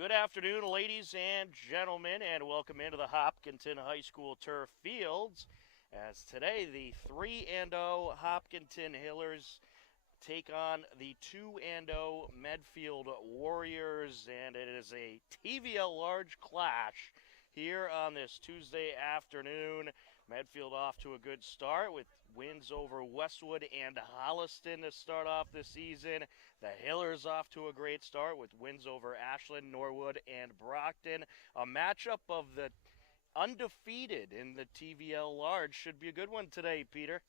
Good afternoon, ladies and gentlemen, and welcome into the Hopkinton High School turf fields. As today, the 3-0 Hopkinton Hillers take on the 2-0 Medfield Warriors, and it is a TVL large clash here on this Tuesday afternoon. Medfield off to a good start with wins over Westwood and Holliston to start off the season. The Hillers off to a great start with wins over Ashland, Norwood, and Brockton. A matchup of the undefeated in the TVL large. Should be a good one today, Peter.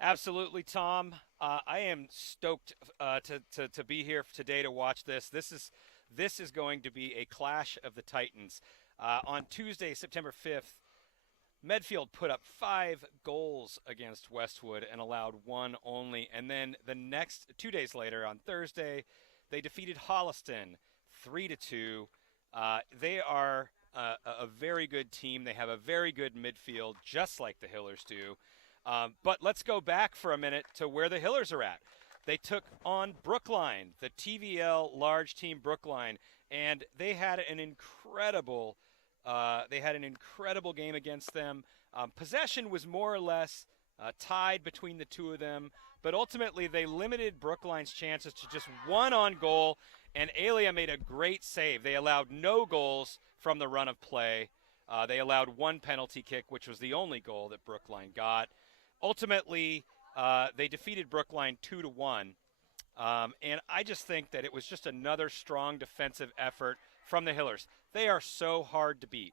Absolutely, Tom. I am stoked to be here today to watch this. This is going to be a clash of the Titans. On Tuesday, September 5th, Medfield put up 5 goals against Westwood and allowed 1 only. And then the next 2 days later, on Thursday, they defeated Holliston 3-2. They are a very good team. They have a very good midfield, just like the Hillers do. But let's go back for a minute to where the Hillers are at. They took on Brookline, the TVL large team Brookline, and they had an incredible game against them. Possession was more or less tied between the two of them, but ultimately they limited Brookline's chances to just 1 on goal, and Alia made a great save. They allowed no goals from the run of play. They allowed 1 penalty kick, which was the only goal that Brookline got. Ultimately, they defeated Brookline 2-1, and I just think that it was just another strong defensive effort from the Hillers. They are so hard to beat.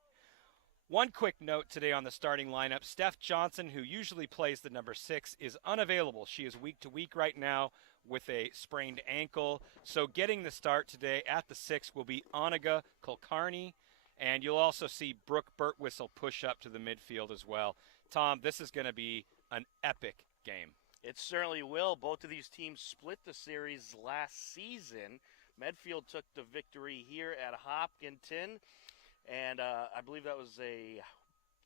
One quick note today on the starting lineup. Steph Johnson, who usually plays the number 6, is unavailable. She is week to week right now with a sprained ankle. So getting the start today at the 6 will be Oniga Kulkarni, and you'll also see Brooke Burtwhistle push up to the midfield as well. Tom, this is going to be an epic game. It certainly will. Both of these teams split the series last season. Medfield took the victory here at Hopkinton, and I believe that was a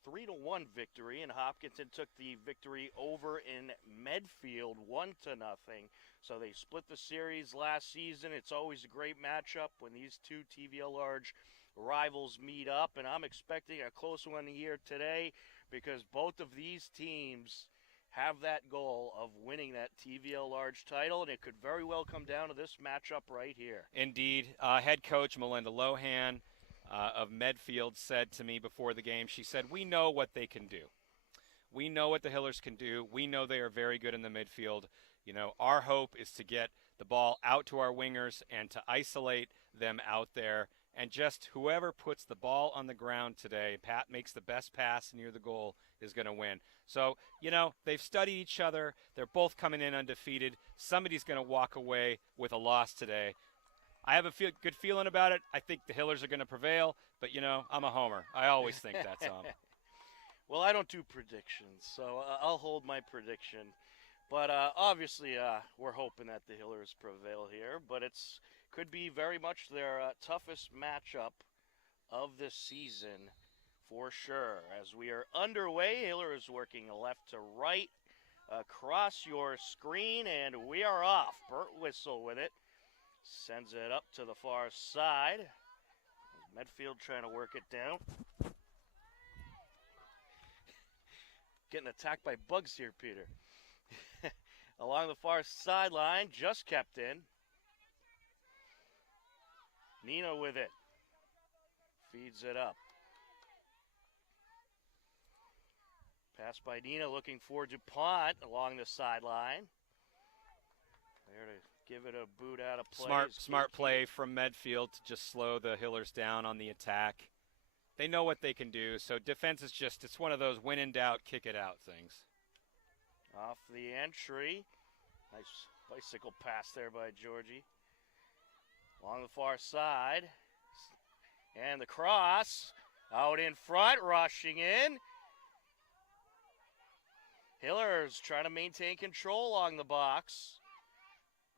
3-1 victory, and Hopkinton took the victory over in Medfield 1-0. So they split the series last season. It's always a great matchup when these two TVL large rivals meet up, and I'm expecting a close one here today because both of these teams have that goal of winning that TVL large title, and it could very well come down to this matchup right here. Indeed. Head coach Melinda Lohan of Medfield said to me before the game, she said, we know what they can do. We know what the Hillers can do. We know they are very good in the midfield. You know, our hope is to get the ball out to our wingers and to isolate them out there. And just whoever puts the ball on the ground today, Pat makes the best pass near the goal, is going to win. So, you know, they've studied each other. They're both coming in undefeated. Somebody's going to walk away with a loss today. I have a good feeling about it. I think the Hillers are going to prevail. But, you know, I'm a homer. I always think that, Tom. Well, I don't do predictions, so I'll hold my prediction. But obviously, we're hoping that the Hillers prevail here. But it's could be very much their toughest matchup of this season for sure. As we are underway, Hillers working left to right across your screen, and we are off. Burtwhistle with it. Sends it up to the far side. Medfield trying to work it down. Getting attacked by bugs here, Peter. Along the far sideline, just kept in. Nina with it. Feeds it up. Pass by Nina, looking for DuPont along the sideline. There to give it a boot out of play. Smart play from Medfield to just slow the Hillers down on the attack. They know what they can do, so defense is just, it's one of those when in doubt, kick it out things. Off the entry. Nice bicycle pass there by Georgie. Along the far side. And the cross. Out in front, rushing in. Hillers trying to maintain control along the box.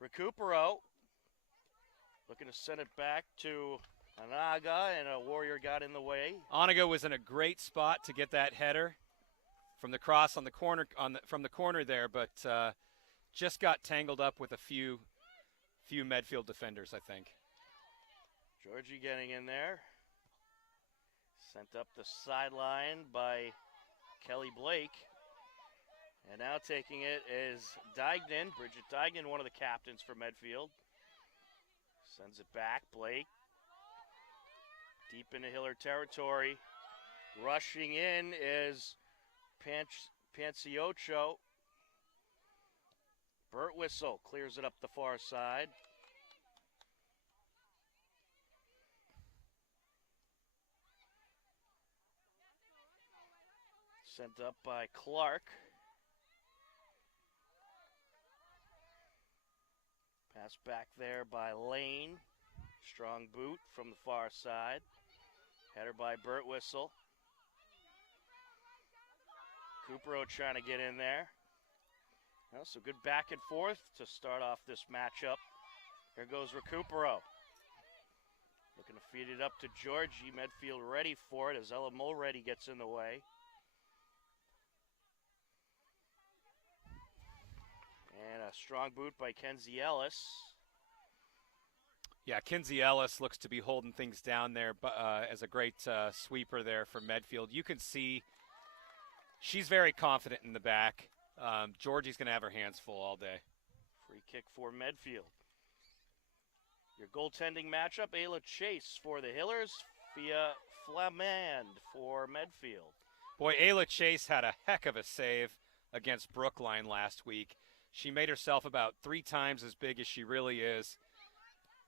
Recupero. Looking to send it back to Anaga, and a Warrior got in the way. Anaga was in a great spot to get that header from the cross on the corner from the corner there, but just got tangled up with a few Medfield defenders, I think. Georgie getting in there. Sent up the sideline by Kelly Blake. And now taking it is Dignan, Bridget Dignan, one of the captains for Medfield. Sends it back, Blake. Deep into Hiller territory. Rushing in is Panciocho. Burt Whistle clears it up the far side. Sent up by Clark. Pass back there by Lane. Strong boot from the far side. Header by Burt Whistle. Recupero trying to get in there. Well, so good back and forth to start off this matchup. Here goes Recupero. Looking to feed it up to Georgie. Medfield ready for it as Ella Mulready gets in the way. And a strong boot by Kenzie Ellis. Yeah, Kinsey Ellis looks to be holding things down there as a great sweeper there for Medfield. You can see she's very confident in the back. Georgie's going to have her hands full all day. Free kick for Medfield. Your goaltending matchup, Ayla Chase for the Hillers, Fia Flamand for Medfield. Boy, Ayla Chase had a heck of a save against Brookline last week. She made herself about 3 times as big as she really is.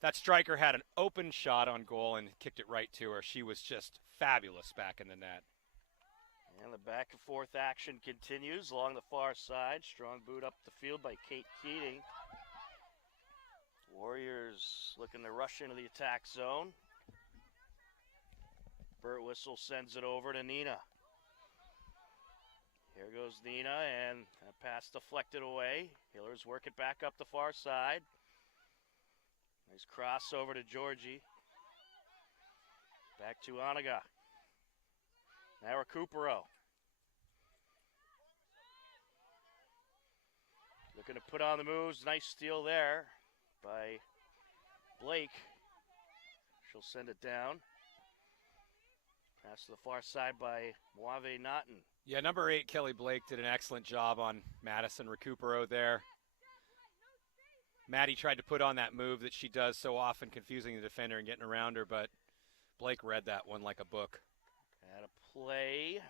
That striker had an open shot on goal and kicked it right to her. She was just fabulous back in the net. And the back and forth action continues along the far side. Strong boot up the field by Kate Keating. Warriors looking to rush into the attack zone. Burt Whistle sends it over to Nina. Here goes Nina, and that pass deflected away. Hillers work it back up the far side. Nice cross over to Georgie. Back to Oniga. Now Recupero. Looking to put on the moves. Nice steal there by Blake. She'll send it down. Pass to the far side by Moave Naughton. Yeah, number 8, Kelly Blake, did an excellent job on Madison Recupero there. Maddie tried to put on that move that she does so often, confusing the defender and getting around her, but Blake read that one like a book. Had a play,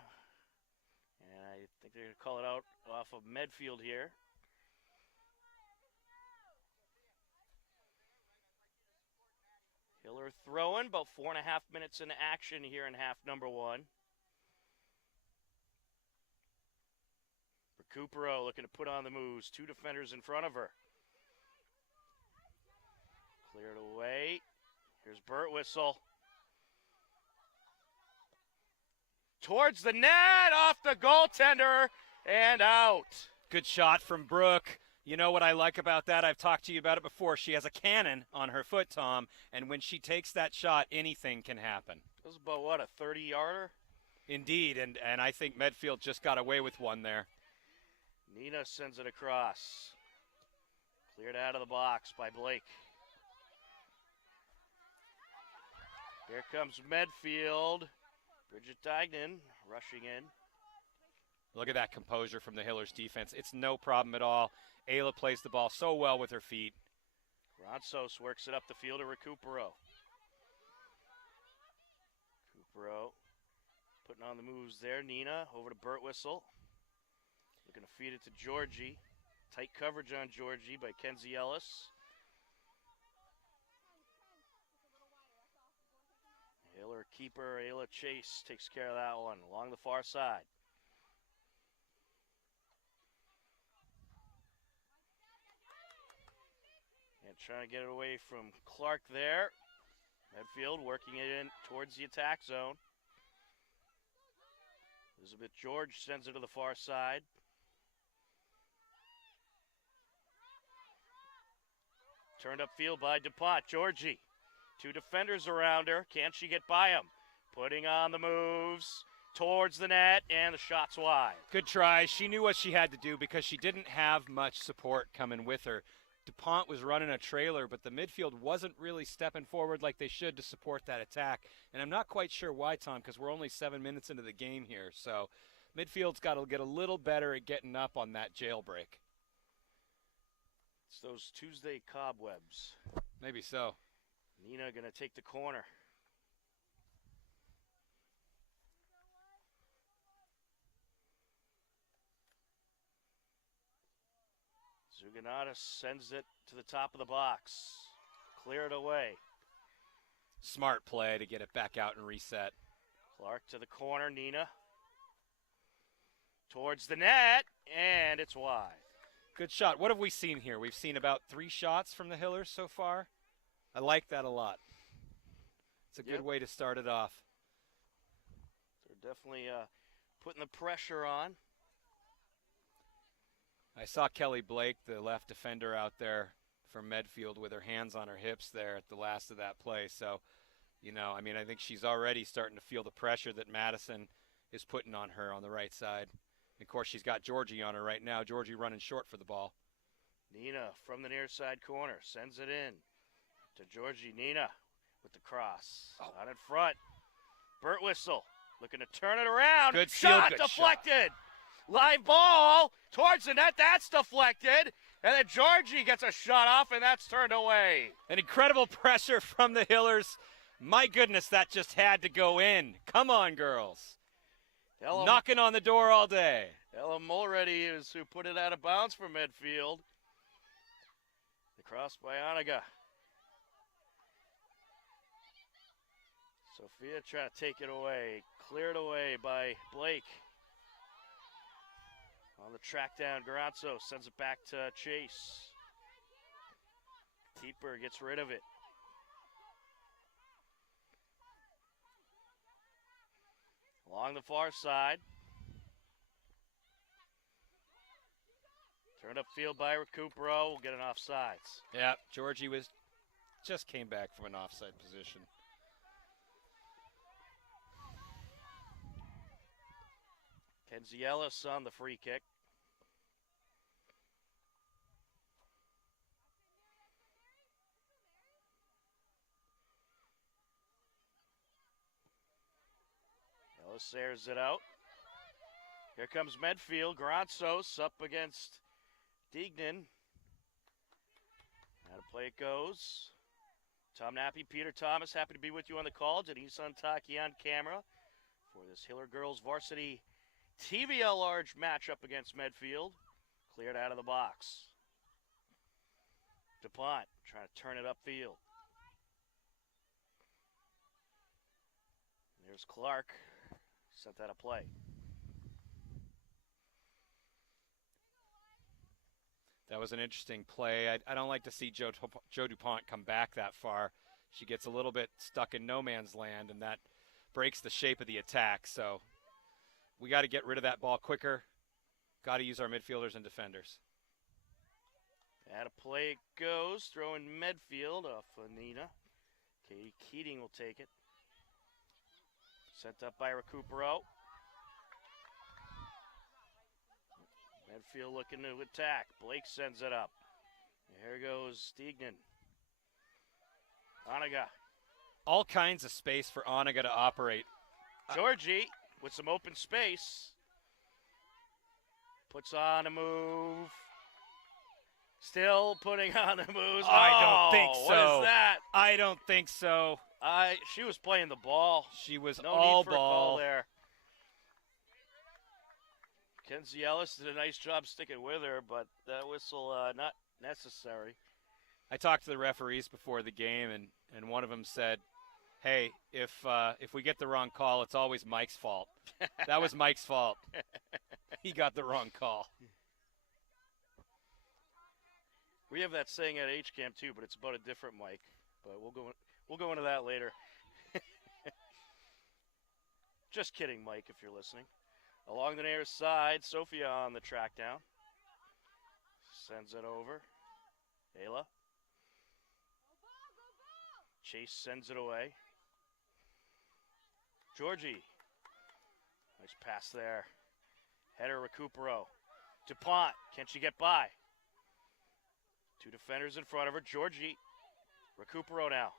and I think they're going to call it out off of Medfield here. Hiller throwing, about 4.5 minutes into action here in half number 1. Recupero looking to put on the moves. 2 defenders in front of her. Cleared away. Here's Burt Whistle. Towards the net, off the goaltender, and out. Good shot from Brooke. You know what I like about that? I've talked to you about it before. She has a cannon on her foot, Tom, and when she takes that shot, anything can happen. This is about, what, a 30-yarder? Indeed, and I think Medfield just got away with one there. Nina sends it across. Cleared out of the box by Blake. Here comes Medfield. Bridget Dignan rushing in. Look at that composure from the Hillers defense. It's no problem at all. Ayla plays the ball so well with her feet. Ronsos works it up the field to Recupero. Recupero putting on the moves there. Nina over to Burt Whistle. Looking to feed it to Georgie. Tight coverage on Georgie by Kenzie Ellis. Hiller keeper Ayla Chase takes care of that one along the far side. And trying to get it away from Clark there. Medfield working it in towards the attack zone. Elizabeth George sends it to the far side. Turned upfield by DuPont. Georgie. 2 defenders around her. Can she get by him? Putting on the moves towards the net, and the shot's wide. Good try. She knew what she had to do because she didn't have much support coming with her. DuPont was running a trailer, but the midfield wasn't really stepping forward like they should to support that attack. And I'm not quite sure why, Tom, because we're only 7 minutes into the game here. So midfield's got to get a little better at getting up on that jailbreak. It's those Tuesday cobwebs. Maybe so. Nina going to take the corner. Zuganata sends it to the top of the box. Clear it away. Smart play to get it back out and reset. Clark to the corner. Nina towards the net, and it's wide. Good shot. What have we seen here? We've seen about 3 shots from the Hillers so far. I like that a lot. It's a good way to start it off. They're definitely putting the pressure on. I saw Kelly Blake, the left defender out there from Medfield, with her hands on her hips there at the last of that play. So, I think she's already starting to feel the pressure that Madison is putting on her on the right side. And of course, she's got Georgie on her right now. Georgie running short for the ball. Nina from the near side corner sends it in to Georgie. Nina with the cross out in front. Burt Whistle looking to turn it around. Good shot good deflected. Shot. Live ball towards the net. That's deflected. And then Georgie gets a shot off, and that's turned away. An incredible pressure from the Hillers. My goodness, that just had to go in. Come on, girls. Knocking on the door all day. Ella Mulready is who put it out of bounds for Medfield. The cross by Oniga. Sophia trying to take it away. Cleared away by Blake. On the track down, Garanzo sends it back to Chase. Keeper gets rid of it. Along the far side. Turned upfield by Recupero. We'll get an offsides. Yeah, Georgie just came back from an offside position. Kenzie Ellis on the free kick. Ellis airs it out. Here comes Medfield. Granzos up against Deignan. How to play it goes. Tom Nappy, Peter Thomas, happy to be with you on the call. Denise Untaki on camera for this Hiller Girls Varsity TVL large matchup against Medfield. Cleared out of the box. DuPont trying to turn it upfield. There's Clark. Sent that a play. That was an interesting play. I don't like to see Joe DuPont come back that far. She gets a little bit stuck in no man's land, and that breaks the shape of the attack. So we got to get rid of that ball quicker. Got to use our midfielders and defenders. At a play it goes. Throwing Medfield off Nina. Katie Keating will take it. Sent up by Recupero. Medfield looking to attack. Blake sends it up. Here goes Deignan. Oniga. All kinds of space for Oniga to operate. Georgie with some open space. Puts on a move. Still putting on the moves. I don't think so. What is that? I don't think so. She was playing the ball. She was no all need for ball. A call there. Kenzie Ellis did a nice job sticking with her, but that whistle not necessary. I talked to the referees before the game, and one of them said, "Hey, if we get the wrong call, it's always Mike's fault." That was Mike's fault. He got the wrong call. We have that saying at HCAM too, but it's about a different Mike. But we'll go into that later. Just kidding, Mike, if you're listening. Along the near side, Sophia on the track down. Sends it over. Ayla. Chase sends it away. Georgie. Nice pass there. Header Recupero. DuPont. Can she get by? Two defenders in front of her. Georgie. Recupero now.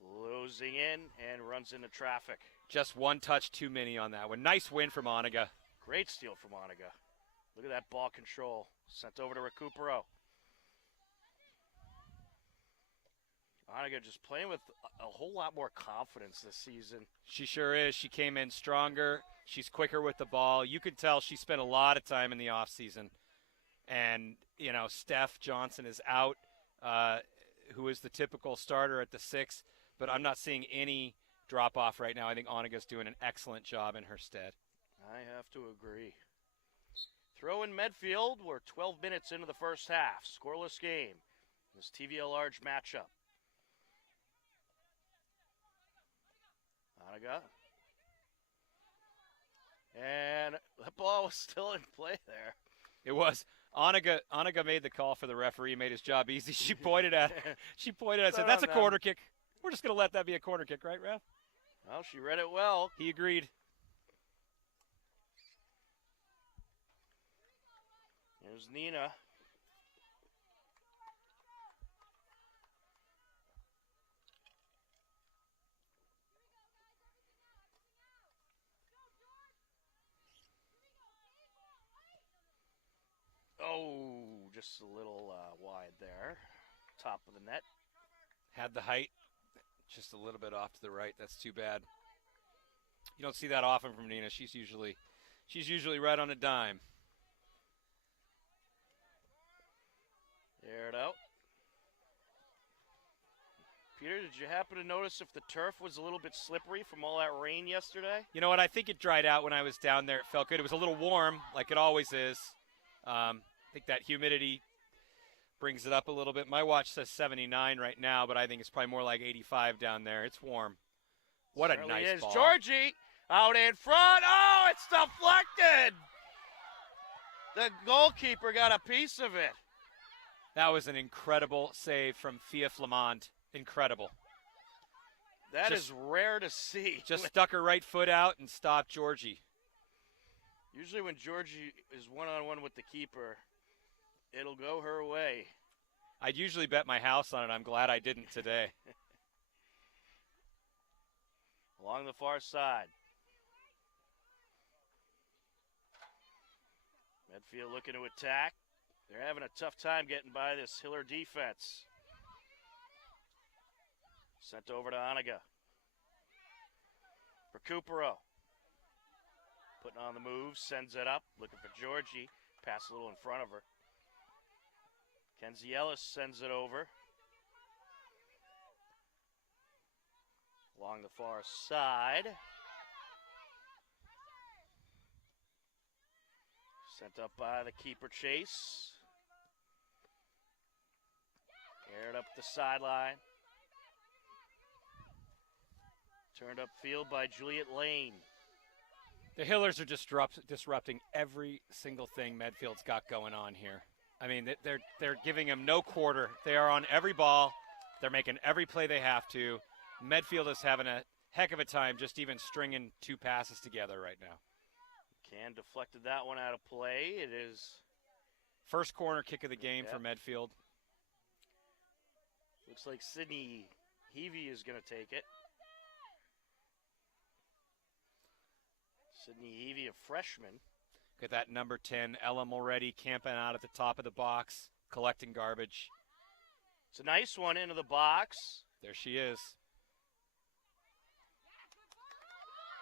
Closing in and runs into traffic. Just one touch too many on that one. Nice win from Oniga. Great steal from Oniga. Look at that ball control. Sent over to Recupero. Oniga just playing with a whole lot more confidence this season. She sure is. She came in stronger. She's quicker with the ball. You could tell she spent a lot of time in the offseason. And, you know, Steph Johnson is out, who is the typical starter at the 6. But I'm not seeing any drop-off right now. I think Oniga's doing an excellent job in her stead. I have to agree. Throw in Medfield. We're 12 minutes into the first half. Scoreless game. This TVL large matchup. Oniga. And the ball was still in play there. It was. Oniga made the call for the referee, made his job easy. She pointed at said, that's a corner kick. We're just going to let that be a corner kick, right, ref? Well, she read it well. He agreed. There's Nina. Oh, just a little wide there. Top of the net. Had the height. Just a little bit off to the right. That's too bad. You don't see that often from Nina. She's usually right on a dime. Aired out. Peter, did you happen to notice if the turf was a little bit slippery from all that rain yesterday? You know what? I think it dried out when I was down there. It felt good. It was a little warm, like it always is. I think that humidity brings it up a little bit. My watch says 79 right now, but I think it's probably more like 85 down there. It's warm. What a nice ball. Georgie out in front. Oh, it's deflected. The goalkeeper got a piece of it. That was an incredible save from Fia Flamand. Incredible. That is rare to see. Just stuck her right foot out and stopped Georgie. Usually when Georgie is one-on-one with the keeper, it'll go her way. I'd usually bet my house on it. I'm glad I didn't today. Along the far side. Medfield looking to attack. They're having a tough time getting by this Hiller defense. Sent over to Oniga. Recupero. Putting on the move, sends it up, looking for Georgie. Pass a little in front of her. Kenzie Ellis sends it over. Along the far side. Sent up by the keeper Chase. Aired up the sideline. Turned upfield by Juliet Lane. The Hillers are disrupting every single thing Medfield's got going on here. I mean, they're giving them no quarter. They are on every ball. They're making every play they have to. Medfield is having a heck of a time just even stringing two passes together right now. Can deflected that one out of play. It is first corner kick of the game for Medfield. Looks like Sydney Heavey is going to take it. Sydney Heavey, a freshman. Look at that number 10, Ella Mulready, camping out at the top of the box, collecting garbage. It's a nice one into the box. There she is.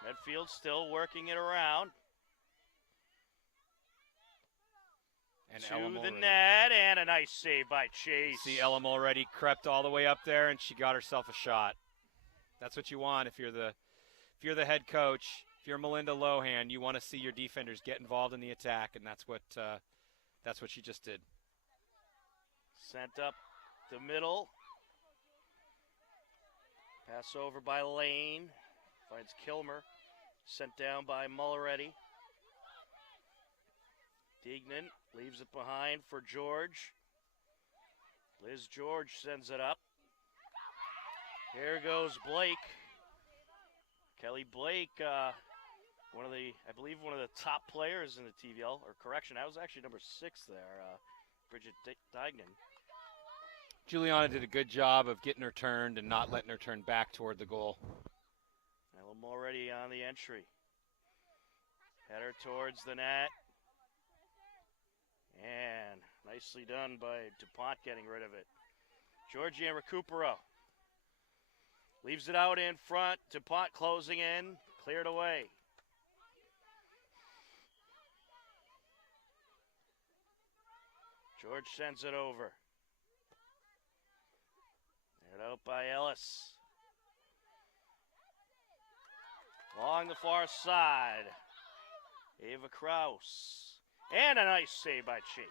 Medfield still working it around. And to the net, and a nice save by Chase. You see Ella Mulready crept all the way up there, and she got herself a shot. That's what you want if you're the head coach. If you're Melinda Lohan, you want to see your defenders get involved in the attack, and that's what she just did. Sent up the middle. Pass over by Lane. Finds Kilmer. Sent down by Mulready. Dignan leaves it behind for George. Liz George sends it up. Here goes Blake. Kelly Blake, I believe one of the top players in the TVL, or correction, I was actually number 6 there. Bridget Dignan. Juliana did a good job of getting her turned and not letting her turn back toward the goal. Ella Mulready on the entry. Header towards the net. And nicely done by DuPont getting rid of it. Georgie and Recupero. Leaves it out in front. DuPont closing in. Cleared away. George sends it over. Cleared out by Ellis. Along the far side. Ava Kraus. And a nice save by Chase.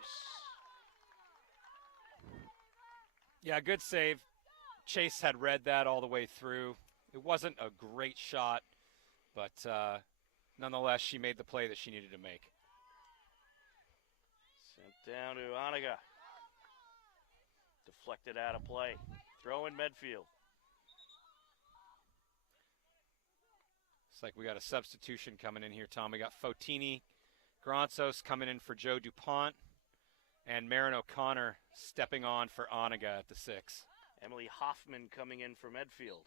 Yeah, good save. Chase had read that all the way through. It wasn't a great shot, but nonetheless, she made the play that she needed to make. Sent down to Oniga. Deflected out of play. Throw in Medfield. It's like we got a substitution coming in here, Tom. We got Fotini Gronsos coming in for Joe DuPont, and Marin O'Connor stepping on for Oniga at the 6. Emily Hoffman coming in for Medfield.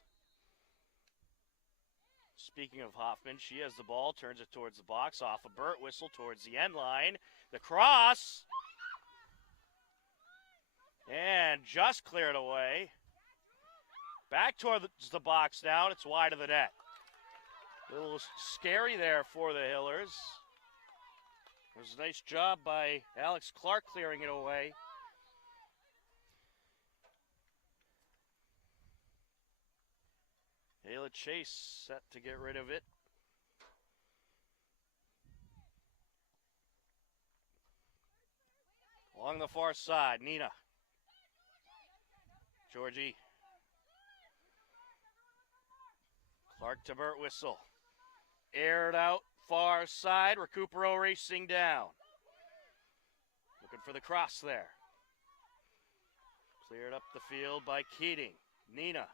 Speaking of Hoffman, she has the ball, turns it towards the box, off a Burt whistle towards the end line. The cross. And just cleared away. Back towards the box now, and it's wide of the net. A little scary there for the Hillers. It was a nice job by Alex Clark clearing it away. Ayla Chase set to get rid of it. Along the far side, Nina. Georgie. Clark to Burt Whistle. Aired out, far side. Recupero racing down. Looking for the cross there. Cleared up the field by Keating. Nina.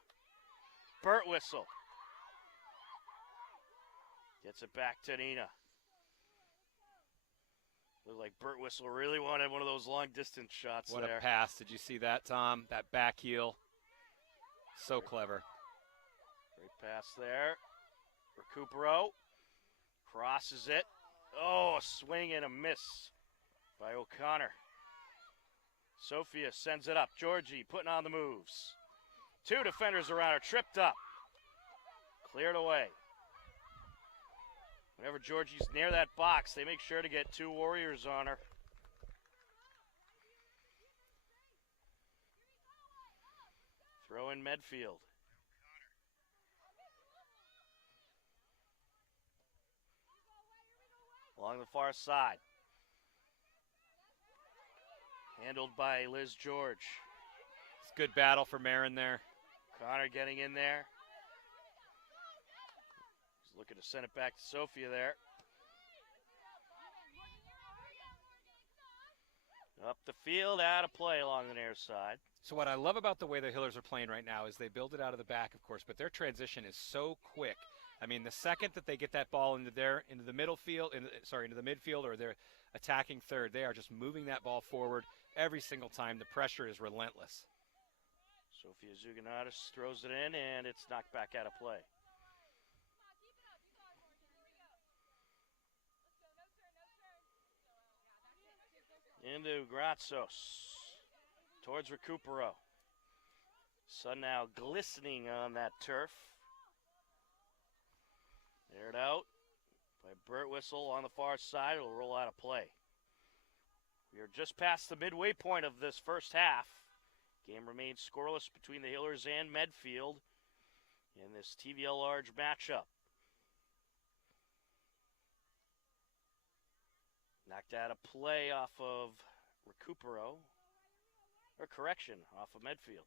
Burt Whistle. Gets it back to Nina. Looked like Burt Whistle really wanted one of those long distance shots What there. a pass. Did you see that, Tom? That back heel. So clever. Great pass there. Recupero crosses it. Oh, a swing and a miss by O'Connor. Sophia sends it up. Georgie putting on the moves. 2 defenders around her, tripped up. Cleared away. Whenever Georgie's near that box, they make sure to get 2 Warriors on her. Throw in Medfield. Along the far side. Handled by Liz George. It's a good battle for Marin there. Connor getting in there. He's looking to send it back to Sophia there. Up the field, out of play along the near side. So what I love about the way the Hillers are playing right now is they build it out of the back, of course, but their transition is so quick. I mean, the second that they get that ball into the middle field, into the midfield, or they're attacking third, they are just moving that ball forward every single time. The pressure is relentless. Sophia Zuganatis throws it in, and it's knocked back out of play. Into Gratsos. Towards Recupero. Sun now glistening on that turf. Aired out by Burt Whistle on the far side. It'll roll out of play. We are just past the midway point of this first half. Game remains scoreless between the Hillers and Medfield in this TVL large matchup. Knocked out of play off of Recupero. Or correction, off of Medfield.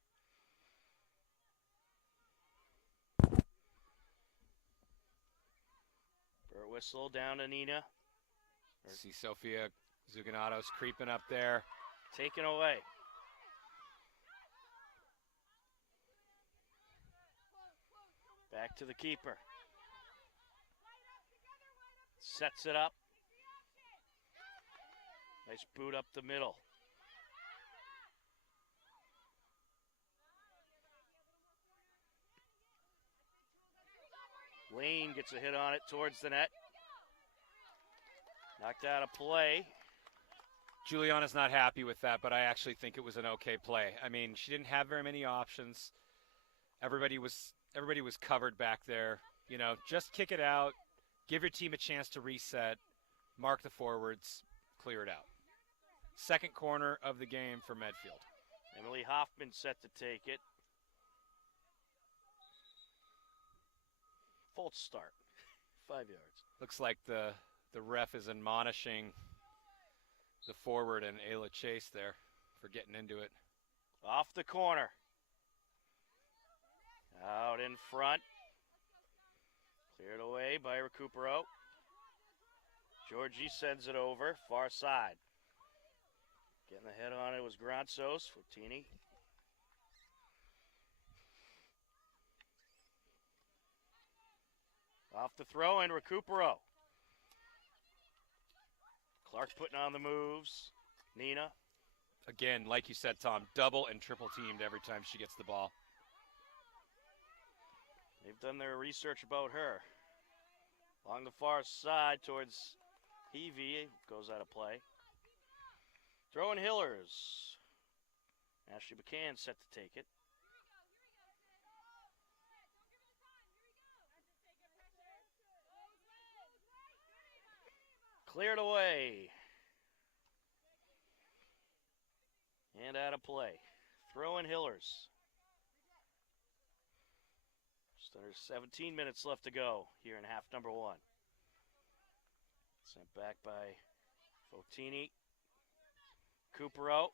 Burt Whistle down to Nina. See Sophia Zuganatos creeping up there. Taken away. Back to the keeper. Sets it up. Nice boot up the middle. Lane gets a hit on it towards the net. Knocked out of play. Juliana's not happy with that, but I actually think it was an okay play. I mean, she didn't have very many options. Everybody was covered back there. You know, just kick it out, give your team a chance to reset, mark the forwards, clear it out. Second corner of the game for Medfield. Emily Hoffman set to take it. False start. 5 yards. Looks like the ref is admonishing the forward and Ayla Chase there for getting into it. Off the corner. Out in front. Cleared away by Recupero. Georgie sends it over, far side. Getting the head on it was Granzos. Fortini. Off the throw and Recupero. Clark putting on the moves. Nina. Again, like you said, Tom, double and triple teamed every time she gets the ball. They've done their research about her. Along the far side towards Heavey. Goes out of play. Throwing Hillers. Ashley McCann set to take it. Cleared away. And out of play. Throwing Hillers. Just under 17 minutes left to go here in half number one. Sent back by Fotini. Recupero.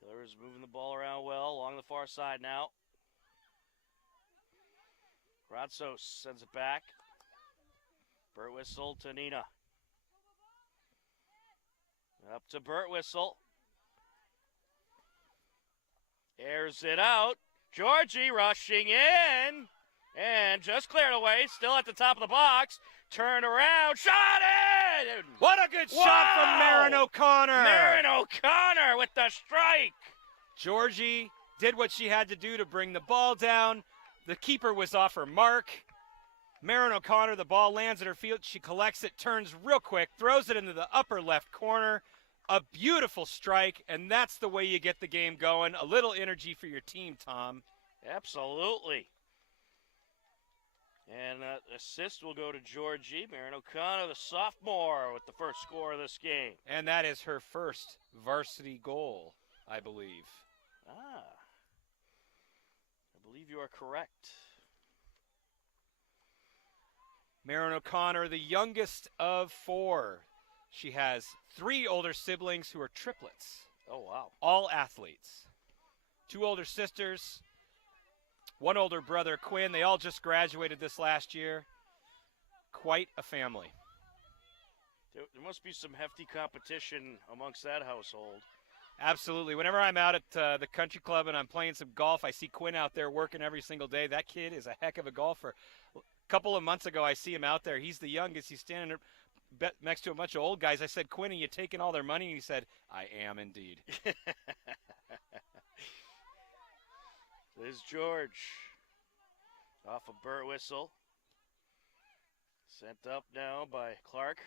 Hillers moving the ball around well along the far side now. Granzos sends it back. Birtwistle to Nina. Up to Birtwistle. Airs it out. Georgie rushing in. And just cleared away. Still at the top of the box. Turned around. Shot it! What a good shot from Marin O'Connor. Marin O'Connor with the strike. Georgie did what she had to do to bring the ball down. The keeper was off her mark. Marin O'Connor, the ball lands at her feet. She collects it, turns real quick, throws it into the upper left corner. A beautiful strike, and that's the way you get the game going. A little energy for your team, Tom. Absolutely. And assist will go to Georgie. Marin O'Connor, the sophomore, with the first score of this game. And that is her first varsity goal, I believe. I believe you are correct. Marin O'Connor, the youngest of four. She has 3 older siblings who are triplets. Oh, wow. All athletes. 2 older sisters, 1 older brother, Quinn. They all just graduated this last year. Quite a family. There must be some hefty competition amongst that household. Absolutely. Whenever I'm out at the country club and I'm playing some golf, I see Quinn out there working every single day. That kid is a heck of a golfer. A couple of months ago, I see him out there. He's the youngest. He's standing next to a bunch of old guys. I said, Quinn, are you taking all their money? And he said, I am indeed. There's George. Off a Birtwistle. Sent up now by Clark.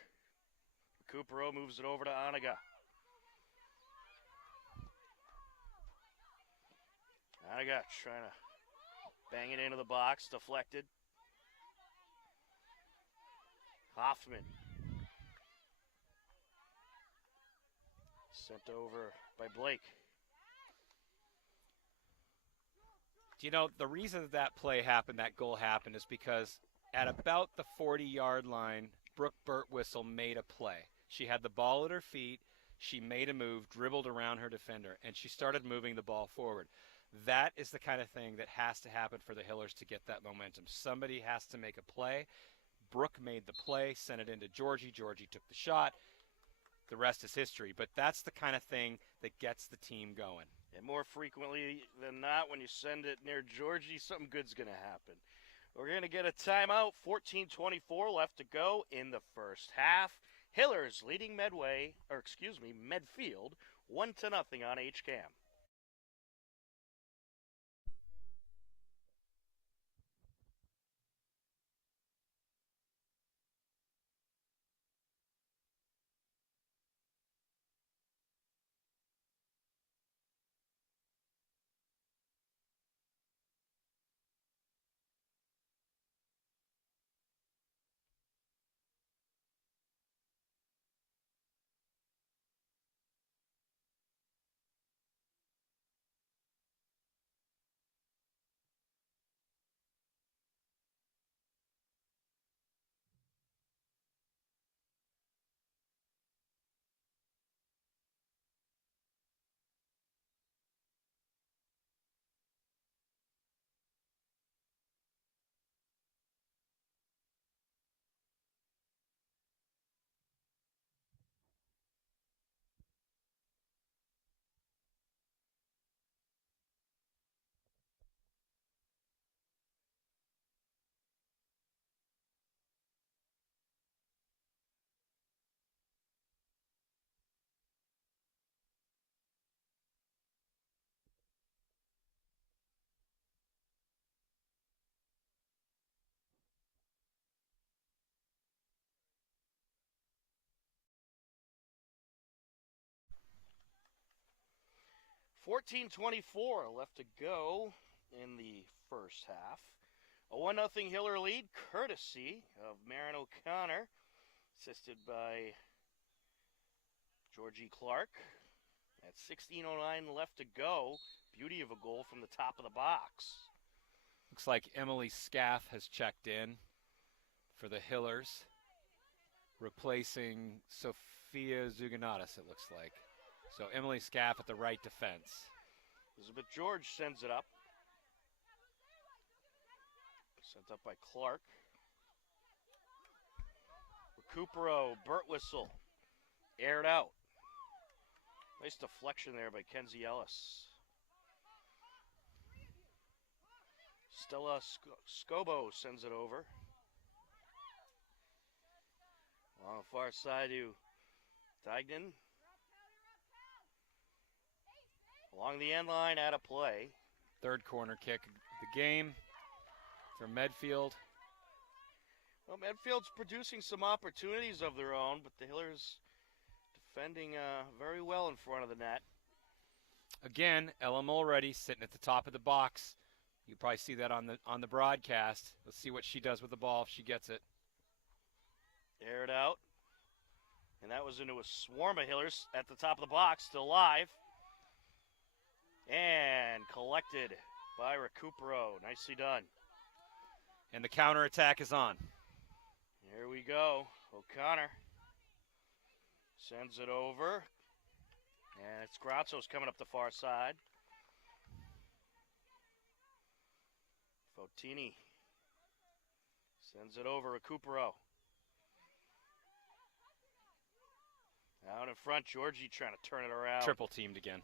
Recupero moves it over to Anaga. Anaga trying to bang it into the box. Deflected. Hoffman. Sent over by Blake. You know, the reason that play happened, that goal happened, is because at about the 40-yard line, Brooke Birtwistle made a play. She had the ball at her feet. She made a move, dribbled around her defender, and she started moving the ball forward. That is the kind of thing that has to happen for the Hillers to get that momentum. Somebody has to make a play. Brooke made the play, sent it into Georgie. Georgie took the shot. The rest is history. But that's the kind of thing that gets the team going. And more frequently than not, when you send it near Georgie, something good's going to happen. We're going to get a timeout. 14:24 left to go in the first half. Hillers leading Medfield 1-0 on HCAM. 14:24 left to go in the first half. A 1-0 Hiller lead, courtesy of Marin O'Connor, assisted by Georgie Clark. At 16:09 left to go, beauty of a goal from the top of the box. Looks like Emily Scaff has checked in for the Hillers, replacing Sophia Zuganatis, it looks like. So Emily Scaff at the right defense. Elizabeth George sends it up. Sent up by Clark. Recupero, Burt Whistle, aired out. Nice deflection there by Kenzie Ellis. Stella Scobo sends it over. On the far side to Dignan. Along the end line, out of play. Third corner kick of the game for Medfield. Well, Medfield's producing some opportunities of their own, but the Hillers defending very well in front of the net. Again, Ella Mulready sitting at the top of the box. You probably see that on the broadcast. Let's see what she does with the ball if she gets it. Aired out. And that was into a swarm of Hillers at the top of the box, still live. And collected by Recupero. Nicely done. And the counterattack is on. Here we go. O'Connor sends it over. And it's Grazzo's coming up the far side. Fotini sends it over. Recupero. Out in front, Georgie trying to turn it around. Triple teamed again.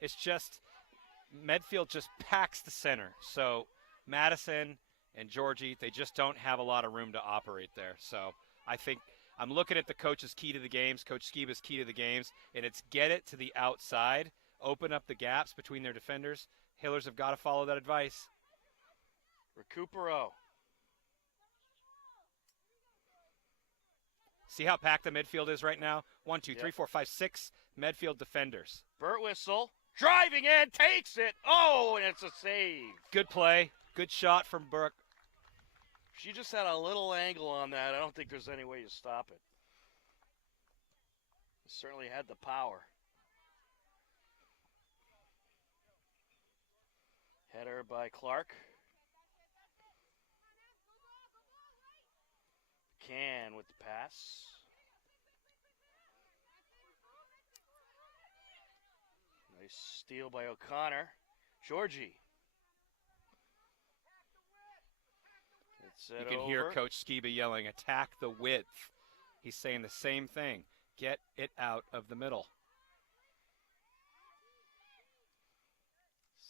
It's just, Medfield just packs the center. So Madison and Georgie, they just don't have a lot of room to operate there. So I think I'm looking at the coach's key to the games, Coach Skiba's key to the games, and it's get it to the outside, open up the gaps between their defenders. Hillers have got to follow that advice. Recupero. See how packed the midfield is right now? 1, 2, 3, 4, 5, 6 Medfield defenders. Burt Whistle driving in, takes it. Oh, and it's a save. Good play. Good shot from Burke. She just had a little angle on that. I don't think there's any way to stop it. Certainly had the power. Header by Clark. Can with the pass. Nice steal by O'Connor. Georgie. You can hear Coach Skiba yelling, attack the width. He's saying the same thing. Get it out of the middle.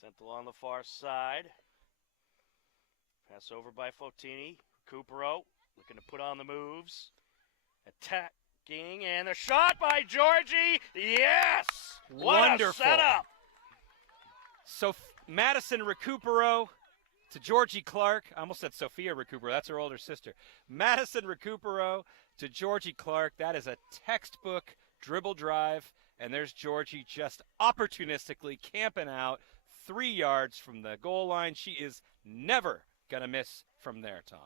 Sent along the far side. Pass over by Fotini. Recupero looking to put on the moves. Attacking, and the shot by Georgie. Yes! Wonderful. What a setup! So Madison Recupero to Georgie Clark. I almost said Sophia Recupero. That's her older sister. Madison Recupero to Georgie Clark. That is a textbook dribble drive. And there's Georgie just opportunistically camping out 3 yards from the goal line. She is never going to miss from there, Tom.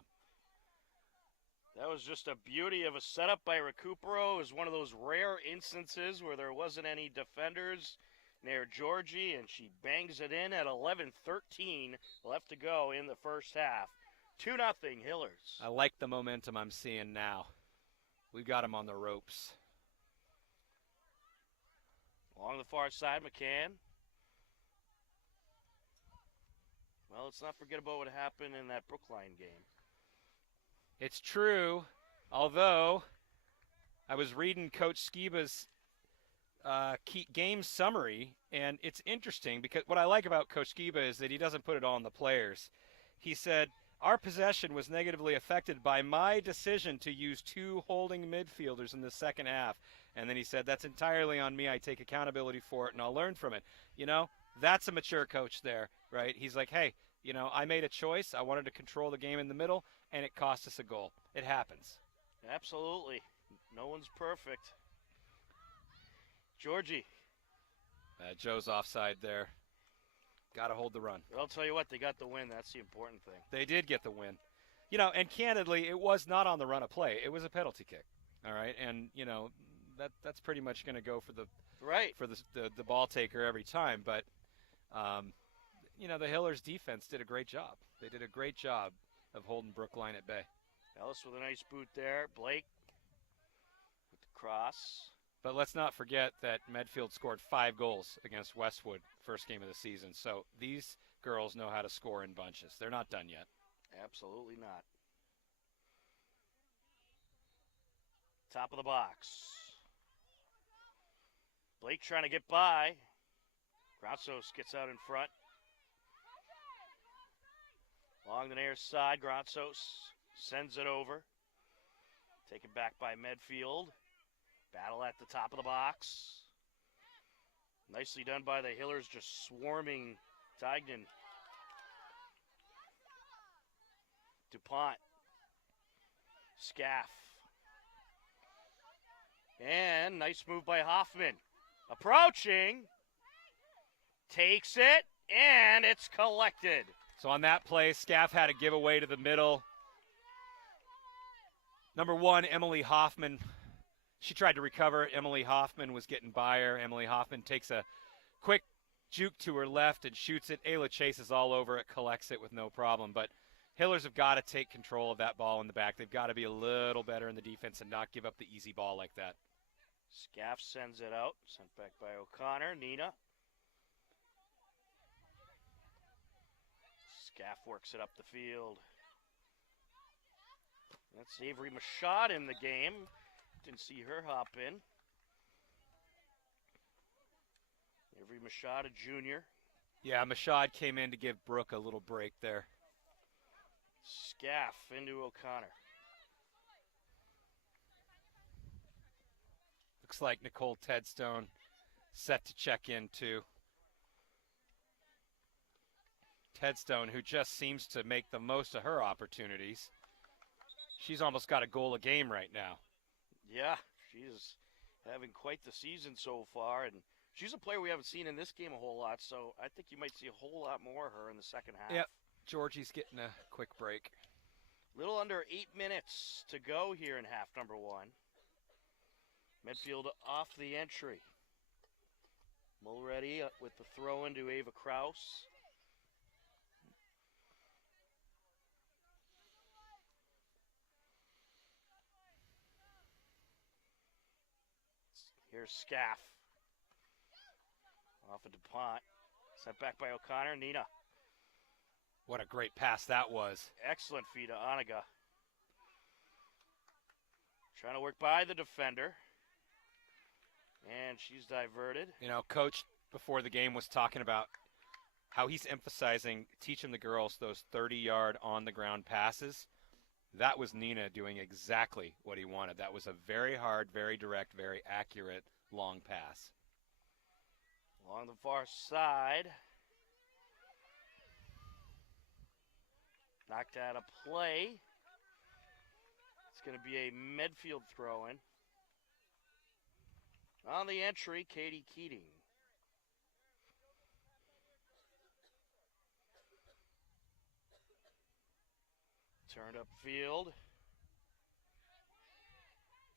That was just a beauty of a setup by Recupero. It was one of those rare instances where there wasn't any defenders near Georgie, and she bangs it in at 11:13 left to go in the first half. 2-0 Hillers. I like the momentum I'm seeing now. We've got them on the ropes. Along the far side, McCann. Well, let's not forget about what happened in that Brookline game. It's true, although I was reading Coach Skiba's game summary, and it's interesting because what I like about Coach Skiba is that he doesn't put it all on the players. He said, our possession was negatively affected by my decision to use 2 holding midfielders in the second half. And then he said, that's entirely on me. I take accountability for it, and I'll learn from it. You know, that's a mature coach there, right? He's like, hey, you know, I made a choice. I wanted to control the game in the middle, and it cost us a goal. It happens. Absolutely. No one's perfect. Georgie Joe's offside there. Got to hold the run. But I'll tell you what, they got the win. That's the important thing. They did get the win. And candidly, it was not on the run of play. It was a penalty kick. All right, and that's pretty much going to go for the ball taker every time. But the Hillers defense did a great job. They did a great job of holding Brookline at bay. Ellis with a nice boot there. Blake with the cross. But let's not forget that Medfield scored 5 goals against Westwood first game of the season. So these girls know how to score in bunches. They're not done yet. Absolutely not. Top of the box. Blake trying to get by. Gratsos gets out in front. Along the near side, Gratsos sends it over. Taken back by Medfield. Battle at the top of the box. Nicely done by the Hillers, just swarming Tignan. DuPont. Scaff. And nice move by Hoffman. Approaching. Takes it, and it's collected. So on that play, Scaff had a giveaway to the middle. Number 1, Emily Hoffman. She tried to recover. Emily Hoffman was getting by her. Emily Hoffman takes a quick juke to her left and shoots it. Ayla chases all over it, collects it with no problem. But Hillers have got to take control of that ball in the back. They've got to be a little better in the defense and not give up the easy ball like that. Scaff sends it out. Sent back by O'Connor. Nina. Scaff works it up the field. That's Avery Machad in the game. Didn't see her hop in. Avery Machad, a junior. Yeah, Machad came in to give Brooke a little break there. Scaff into O'Connor. Looks like Nicole Tedstone set to check in too. Tedstone, who just seems to make the most of her opportunities. She's almost got a goal a game right now. Yeah, she's having quite the season so far, and she's a player we haven't seen in this game a whole lot, so I think you might see a whole lot more of her in the second half. Yep, Georgie's getting a quick break. Little under 8 minutes to go here in half number 1. Medfield off the entry. Mulready with the throw into Ava Kraus. Here's Scaff. Off of DuPont. Sent back by O'Connor. Nina. What a great pass that was. Excellent feed to Oniga. Trying to work by the defender. And she's diverted. Coach before the game was talking about how he's emphasizing teaching the girls those 30-yard on-the-ground passes. That was Nina doing exactly what he wanted. That was a very hard, very direct, very accurate long pass. Along the far side. Knocked out of play. It's going to be a Medfield throw-in. On the entry, Katie Keating. Turned up field.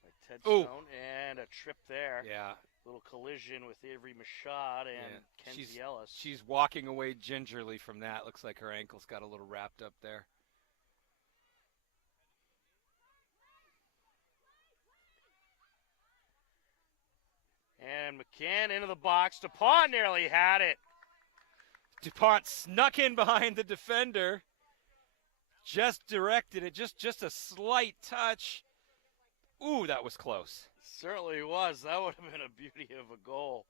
By Tedstone, and a trip there. Yeah. Little collision with Avery Machad and Kenzie Ellis. She's walking away gingerly from that. Looks like her ankle's got a little wrapped up there. And McCann into the box. DuPont nearly had it. DuPont snuck in behind the defender. Just directed it. Just a slight touch. Ooh, that was close. Certainly was. That would have been a beauty of a goal.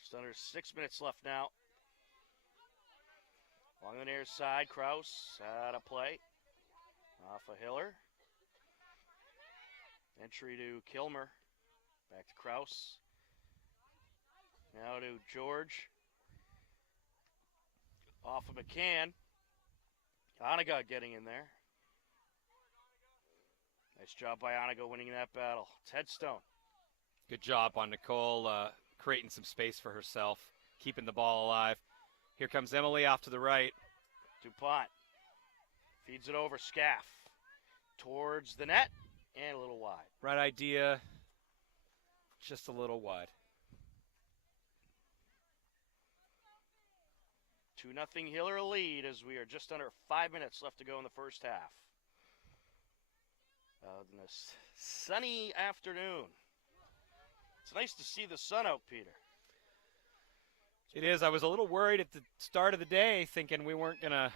Just under 6 minutes left now. Along the near side, Kraus out of play. Off a Hiller. Entry to Kilmer. Back to Kraus. Now to George. Off of McCann. Oniga getting in there. Nice job by Oniga winning that battle. Tedstone. Good job on Nicole creating some space for herself, keeping the ball alive. Here comes Emily off to the right. DuPont feeds it over. Scaff towards the net and a little wide. Right idea, just a little wide. 2-0 Hiller lead as we are just under 5 minutes left to go in the first half. On this sunny afternoon. It's nice to see the sun out, Peter. It is. I was a little worried at the start of the day, thinking we were gonna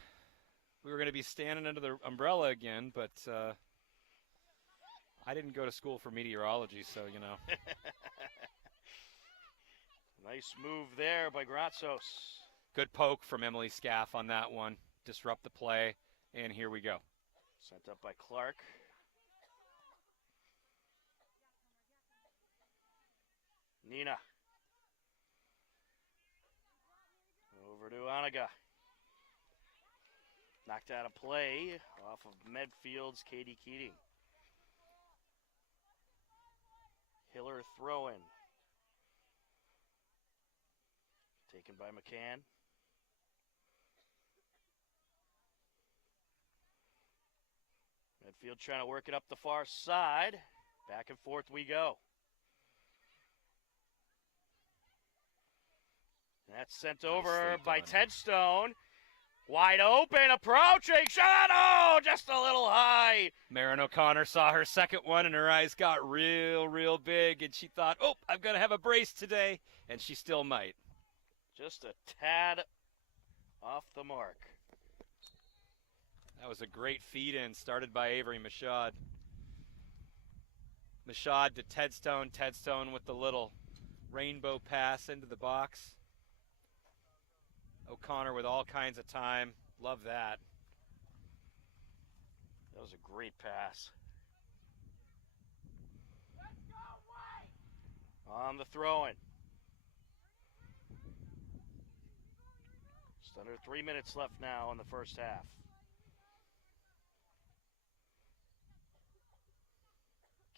be standing under the umbrella again, but I didn't go to school for meteorology, so you know. Nice move there by Gratsos. Good poke from Emily Scaff on that one. Disrupt the play, and here we go. Sent up by Clark. Nina. Over to Anaga. Knocked out of play off of Medfield's Katie Keating. Hiller throw-in. Taken by McCann. Medfield trying to work it up the far side. Back and forth we go. That's sent over by Tedstone. Wide open, approaching, shot, oh, just a little high. Marin O'Connor saw her second one, and her eyes got real big, and she thought, oh, I'm going to have a brace today, and she still might. Just a tad off the mark. That was a great feed-in started by Avery Michaud. Michaud to Tedstone, Tedstone with the little rainbow pass into the box. O'Connor with all kinds of time. Love that. That was a great pass. On the throw-in. Just under 3 minutes left now in the first half.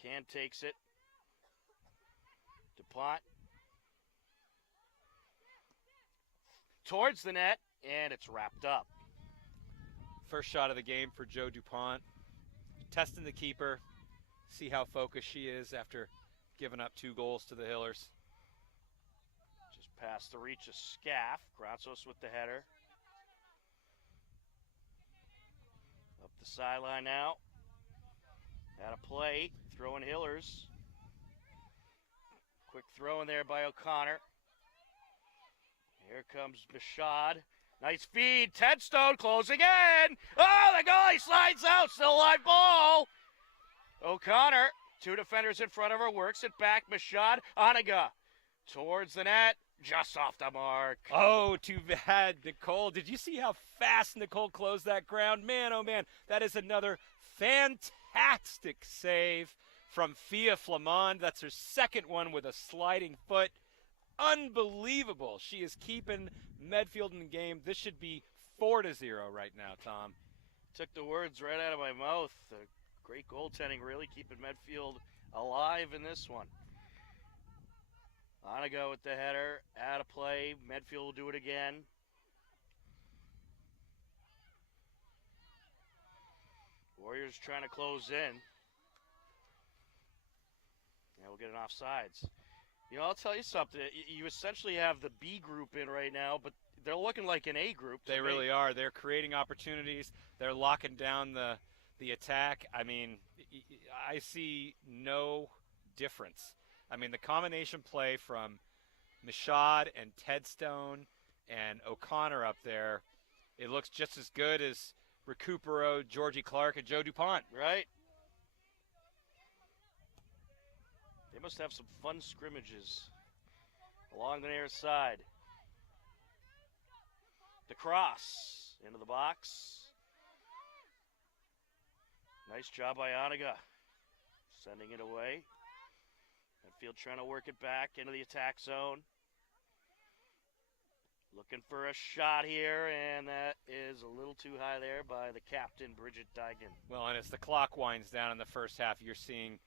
Can takes it. DuPont. Towards the net, and it's wrapped up. First shot of the game for Joe DuPont. Testing the keeper. See how focused she is after giving up 2 goals to the Hillers. Just past the reach of Scaff. Gratsos with the header. Up the sideline now. Out of play. Throwing Hillers. Quick throw in there by O'Connor. Here comes Michaud. Nice feed. Tedstone closing in. Oh, the goalie slides out. Still live ball. O'Connor, 2 defenders in front of her, works it back. Michaud. Anaga towards the net. Just off the mark. Oh, too bad, Nicole. Did you see how fast Nicole closed that ground? Man, oh man, that is another fantastic save from Fia Flamand. That's her second one with a sliding foot. Unbelievable. She is keeping Medfield in the game. This should be 4-0 right now, Tom. Took the words right out of my mouth. Great goaltending, really keeping Medfield alive in this one. Anaga with the header, out of play. Medfield will do it again. Warriors trying to close in. And we'll get an offsides. You know, I'll tell you something. You essentially have the B group in right now, but they're looking like an A group. They really are. They're creating opportunities. They're locking down the attack. I mean, I see no difference. I mean, the combination play from Michaud and Tedstone and O'Connor up there, it looks just as good as Recupero, Georgie Clark, and Joe DuPont. Right. They must have some fun scrimmages along the near side. The cross into the box. Nice job by Anaga. Sending it away. Medfield trying to work it back into the attack zone. Looking for a shot here, and that is a little too high there by the captain, Bridget Daigen. Well, and as the clock winds down in the first half, you're seeing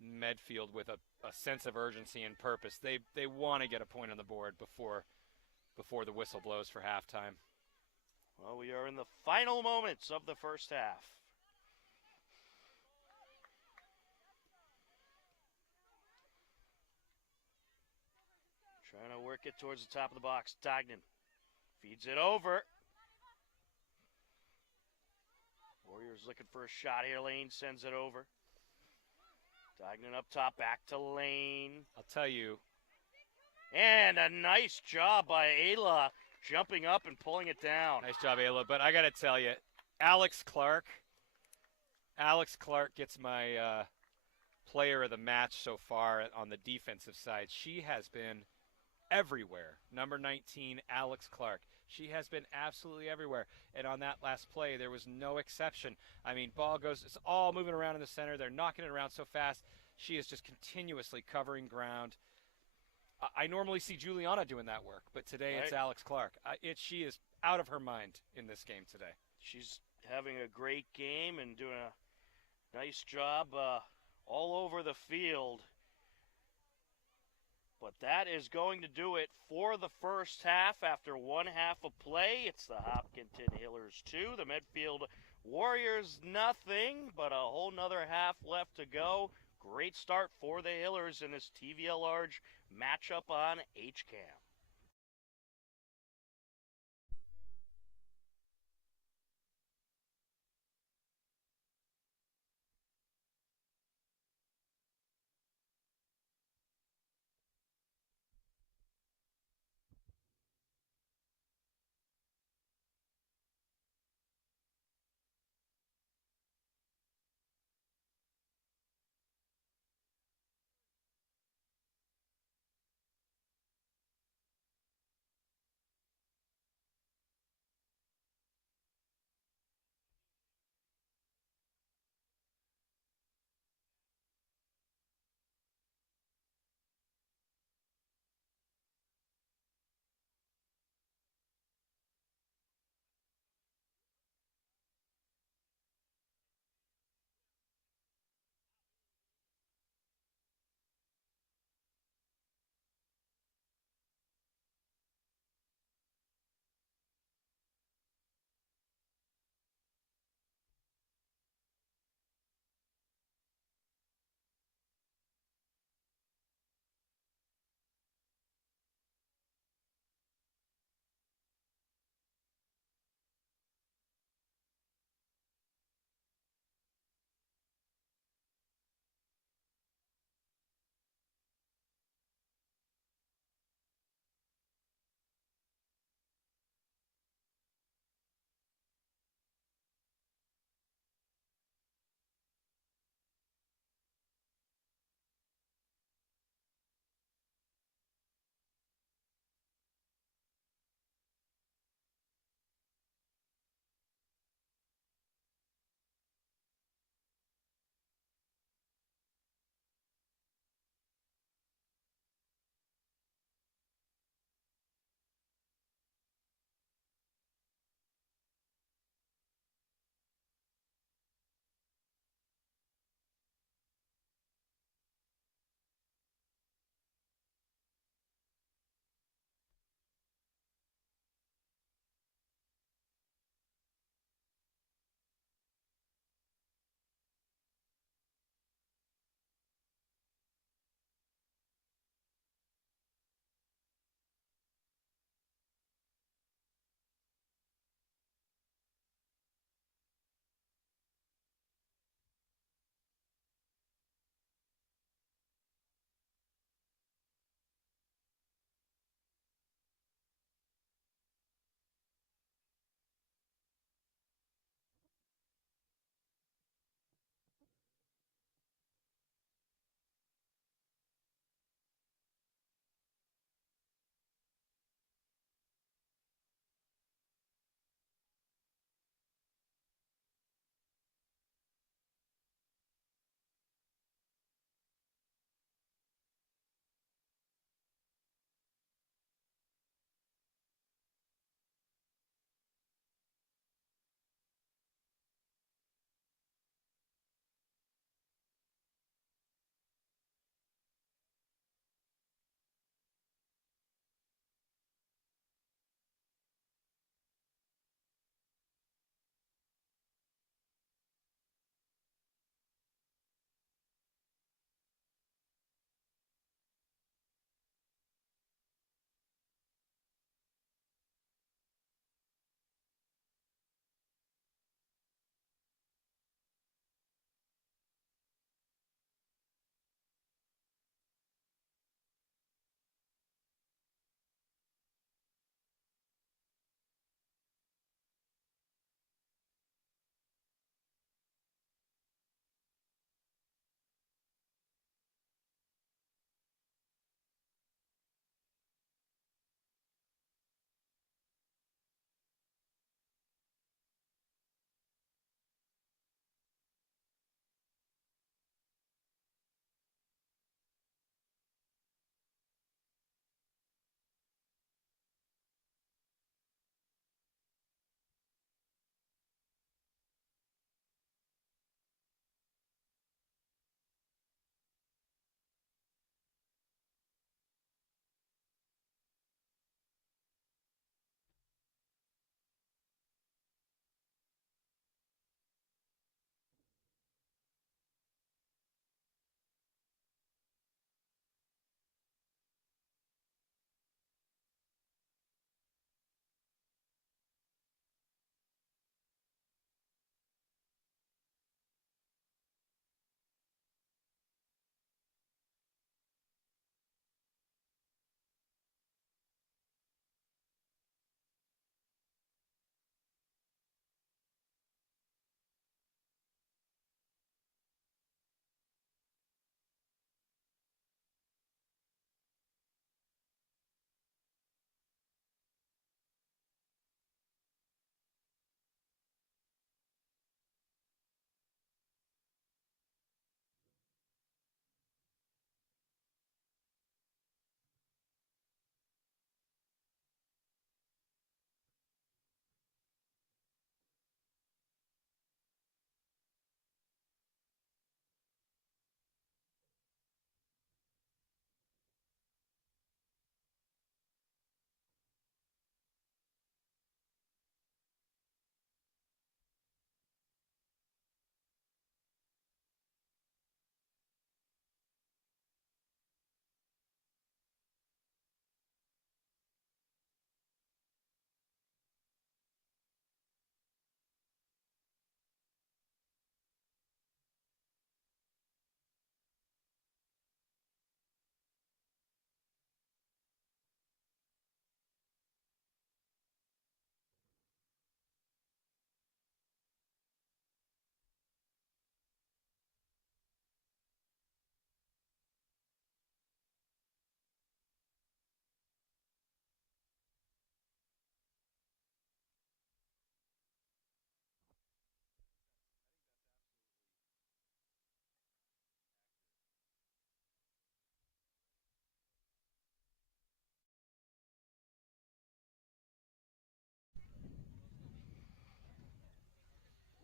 Medfield with a sense of urgency and purpose. They want to get a point on the board before the whistle blows for halftime. Well, we are in the final moments of the first half. Trying to work it towards the top of the box. Dagnan feeds it over. Warriors looking for a shot here. Lane sends it over. Dagnan up top, back to Lane. I'll tell you. And a nice job by Ayla jumping up and pulling it down. Nice job, Ayla. But I got to tell you, Alex Clark gets my player of the match so far on the defensive side. She has been everywhere. Number 19, Alex Clark. She has been absolutely everywhere. And on that last play, there was no exception. I mean, ball goes, it's all moving around in the center. They're knocking it around so fast. She is just continuously covering ground. I normally see Juliana doing that work, but today it's Alex Clark. She is out of her mind in this game today. She's having a great game and doing a nice job all over the field. But that is going to do it for the first half. After one half of play, it's the Hopkinton Hillers 2, the Medfield Warriors nothing, but a whole nother half left to go. Great start for the Hillers in this TVL Large matchup on HCAM.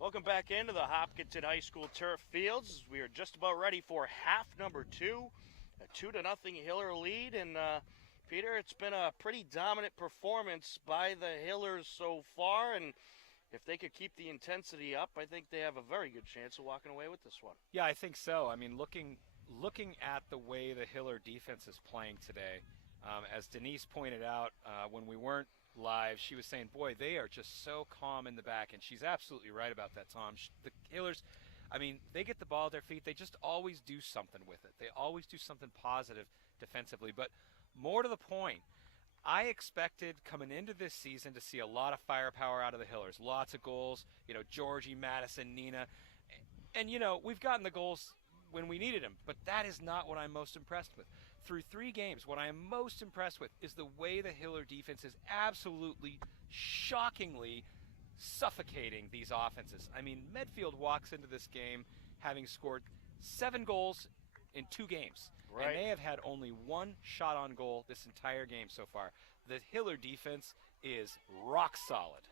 Welcome back into the Hopkinton High School turf fields. We are just about ready for half number 2, a 2-0 Hiller lead. And Peter, it's been a pretty dominant performance by the Hillers so far. And if they could keep the intensity up, I think they have a very good chance of walking away with this one. Yeah, I think so. I mean, looking at the way the Hiller defense is playing today, as Denise pointed out when we weren't live, she was saying, boy, they are just so calm in the back, and she's absolutely right about that, Tom. The Hillers, I mean, they get the ball at their feet. They just always do something with it. They always do something positive defensively. But more to the point, I expected coming into this season to see a lot of firepower out of the Hillers, lots of goals, Georgie, Madison, Nina. And, we've gotten the goals when we needed them, but that is not what I'm most impressed with. Through 3 games, what I am most impressed with is the way the Hiller defense is absolutely, shockingly suffocating these offenses. I mean, Medfield walks into this game having scored 7 goals in 2 games. Right. And they have had only 1 shot on goal this entire game so far. The Hiller defense is rock solid.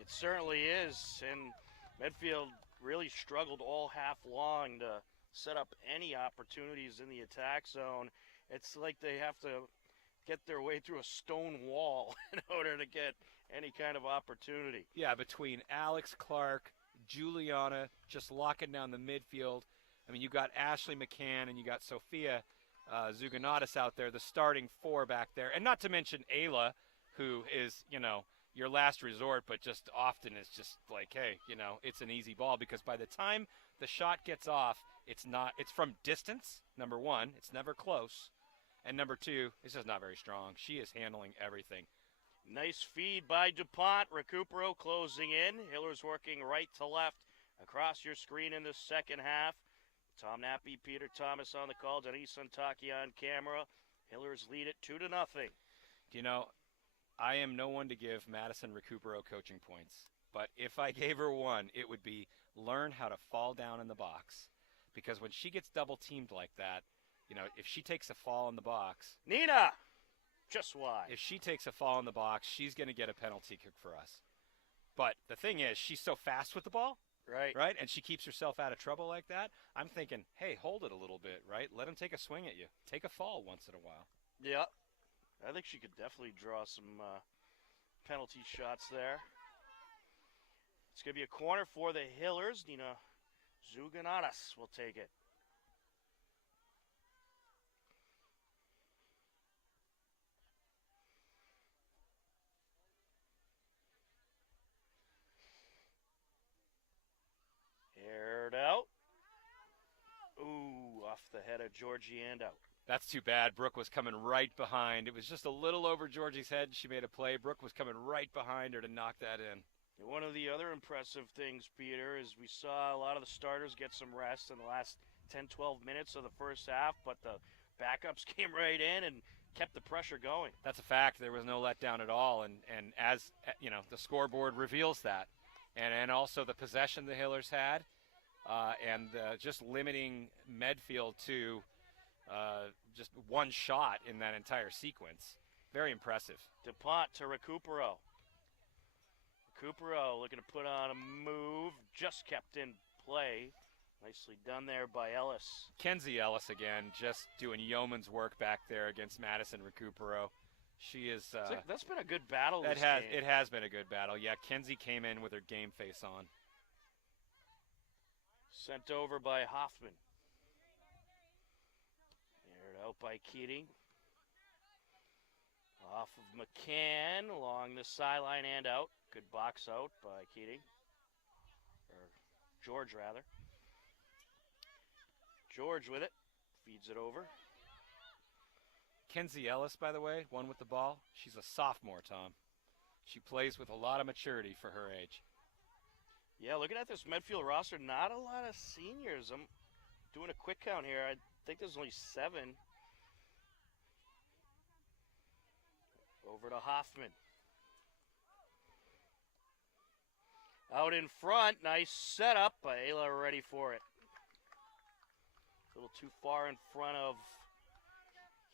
It certainly is, and Medfield really struggled all half long to set up any opportunities in the attack zone. It's like they have to get their way through a stone wall in order to get any kind of opportunity. Yeah, between Alex Clark, Juliana, just locking down the midfield. I mean, you got Ashley McCann and you got Sophia Zuganatis out there, the starting 4 back there. And not to mention Ayla, who is, your last resort, but just often is just like, hey, it's an easy ball, because by the time the shot gets off, it's from distance, number 1, it's never close. And number 2, it's just not very strong. She is handling everything. Nice feed by DuPont. Recupero closing in. Hiller's working right to left across your screen in the second half. Tom Nappy, Peter Thomas on the call. Denise Suntaki on camera. Hillers lead it 2-0. I am no one to give Madison Recupero coaching points. But if I gave her one, it would be learn how to fall down in the box. Because when she gets double teamed like that, if she takes a fall in the box. Nina! Just why? If she takes a fall in the box, she's going to get a penalty kick for us. But the thing is, she's so fast with the ball. Right. And she keeps herself out of trouble like that. I'm thinking, hey, hold it a little bit, right? Let him take a swing at you. Take a fall once in a while. Yeah. I think she could definitely draw some penalty shots there. It's going to be a corner for the Hillers. Nina Zuganatis will take it. Aired out. Ooh, off the head of Georgie and out. That's too bad. Brooke was coming right behind. It was just a little over Georgie's head. She made a play. Brooke was coming right behind her to knock that in. And one of the other impressive things, Peter, is we saw a lot of the starters get some rest in the last 10, 12 minutes of the first half, but the backups came right in and kept the pressure going. That's a fact. There was no letdown at all, and as the scoreboard reveals that. And also the possession the Hillers had, and just limiting Medfield to just 1 shot in that entire sequence. Very impressive. DuPont to Recupero. Recupero looking to put on a move, just kept in play. Nicely done there by Ellis. Kenzie Ellis again, just doing yeoman's work back there against Madison Recupero. She is. That's been a good battle. It has been a good battle. Yeah, Kenzie came in with her game face on. Sent over by Hoffman. Aired out by Keating. Off of McCann along the sideline and out. Good box out by Keating. Or George, rather. George with it. Feeds it over. Kenzie Ellis, by the way, one with the ball. She's a sophomore, Tom. She plays with a lot of maturity for her age. Yeah, looking at this Medfield roster, not a lot of seniors. I'm doing a quick count here. I think there's only 7. Over to Hoffman. Out in front, nice setup, but Ayla ready for it. A little too far in front of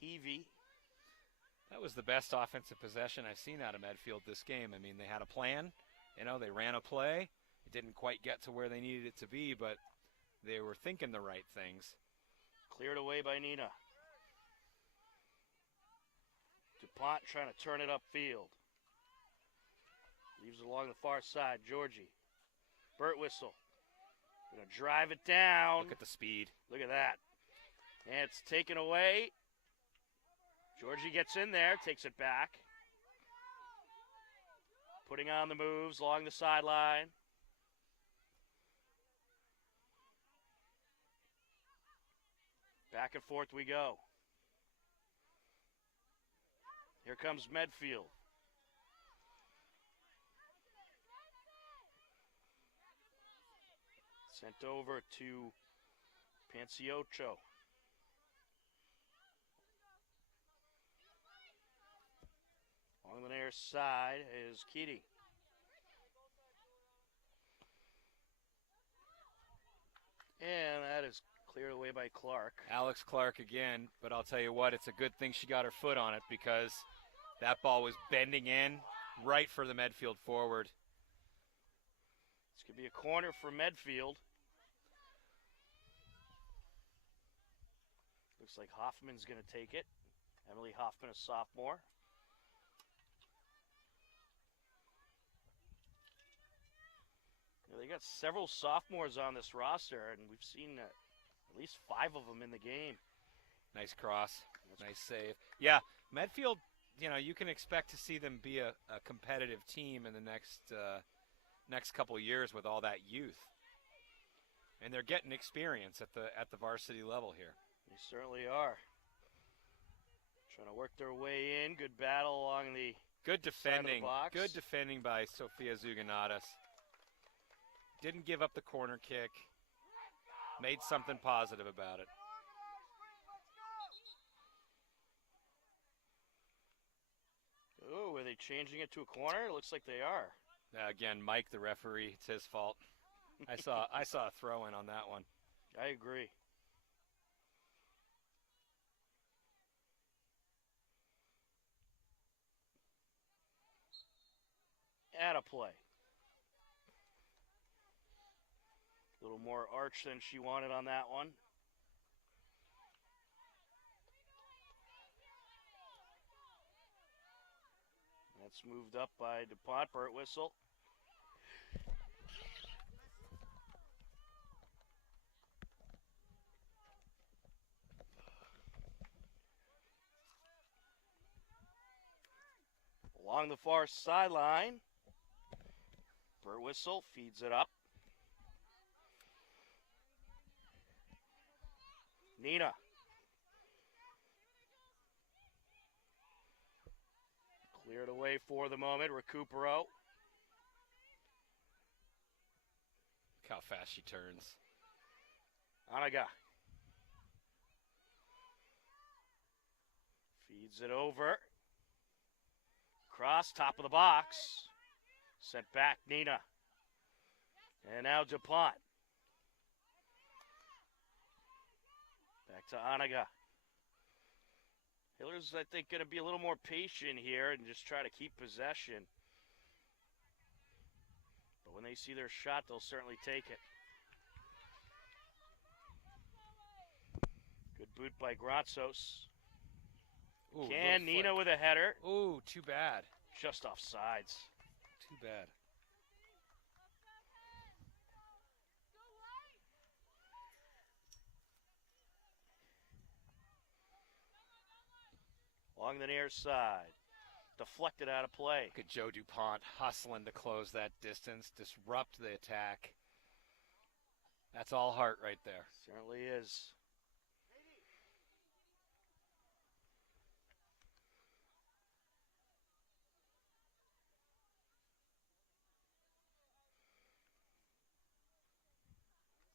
Heavey. That was the best offensive possession I've seen out of Medfield this game. I mean, they had a plan. They ran a play. It didn't quite get to where they needed it to be, but they were thinking the right things. Cleared away by Nina. DuPont trying to turn it upfield. Leaves it along the far side. Georgie. Burt Whistle. Gonna drive it down. Look at the speed. Look at that. And it's taken away. Georgie gets in there, takes it back. Putting on the moves along the sideline. Back and forth we go. Here comes Medfield. Sent over to Panciocho. On the near side is Keating. And that is cleared away by Clark. Alex Clark again, but I'll tell you what, it's a good thing she got her foot on it because that ball was bending in right for the Medfield forward. This could be a corner for Medfield. Looks like Hoffman's going to take it. Emily Hoffman, a sophomore. They got several sophomores on this roster, and we've seen at least 5 of them in the game. Nice cross. Nice save. Yeah, Medfield, you can expect to see them be a competitive team in the next couple of years with all that youth. And they're getting experience at the varsity level here. They certainly are. Trying to work their way in. Good battle along the good defending. Side of the box. Good defending by Sofia Zuganatas. Didn't give up the corner kick. Made something positive about it. Oh, are they changing it to a corner? It looks like they are. Again, Mike, the referee, it's his fault. I saw a throw in on that one. I agree. At a play. A little more arch than she wanted on that one. That's moved up by DuPont. Burt Whistle. Along the far sideline. Burt Whistle feeds it up. Nina. Cleared away for the moment. Recupero. Look how fast she turns. Anaga. Feeds it over. Cross, top of the box. Sent back, Nina. And now DuPont. Back to Anaga. Hillers, I think, going to be a little more patient here and just try to keep possession. But when they see their shot, they'll certainly take it. Good boot by Gratsos. Ooh, Can Nina with a header. Ooh, too bad. Just off sides. Too bad. Along the near side. Deflected out of play. Look at Joe DuPont hustling to close that distance, disrupt the attack. That's all heart right there. Certainly is.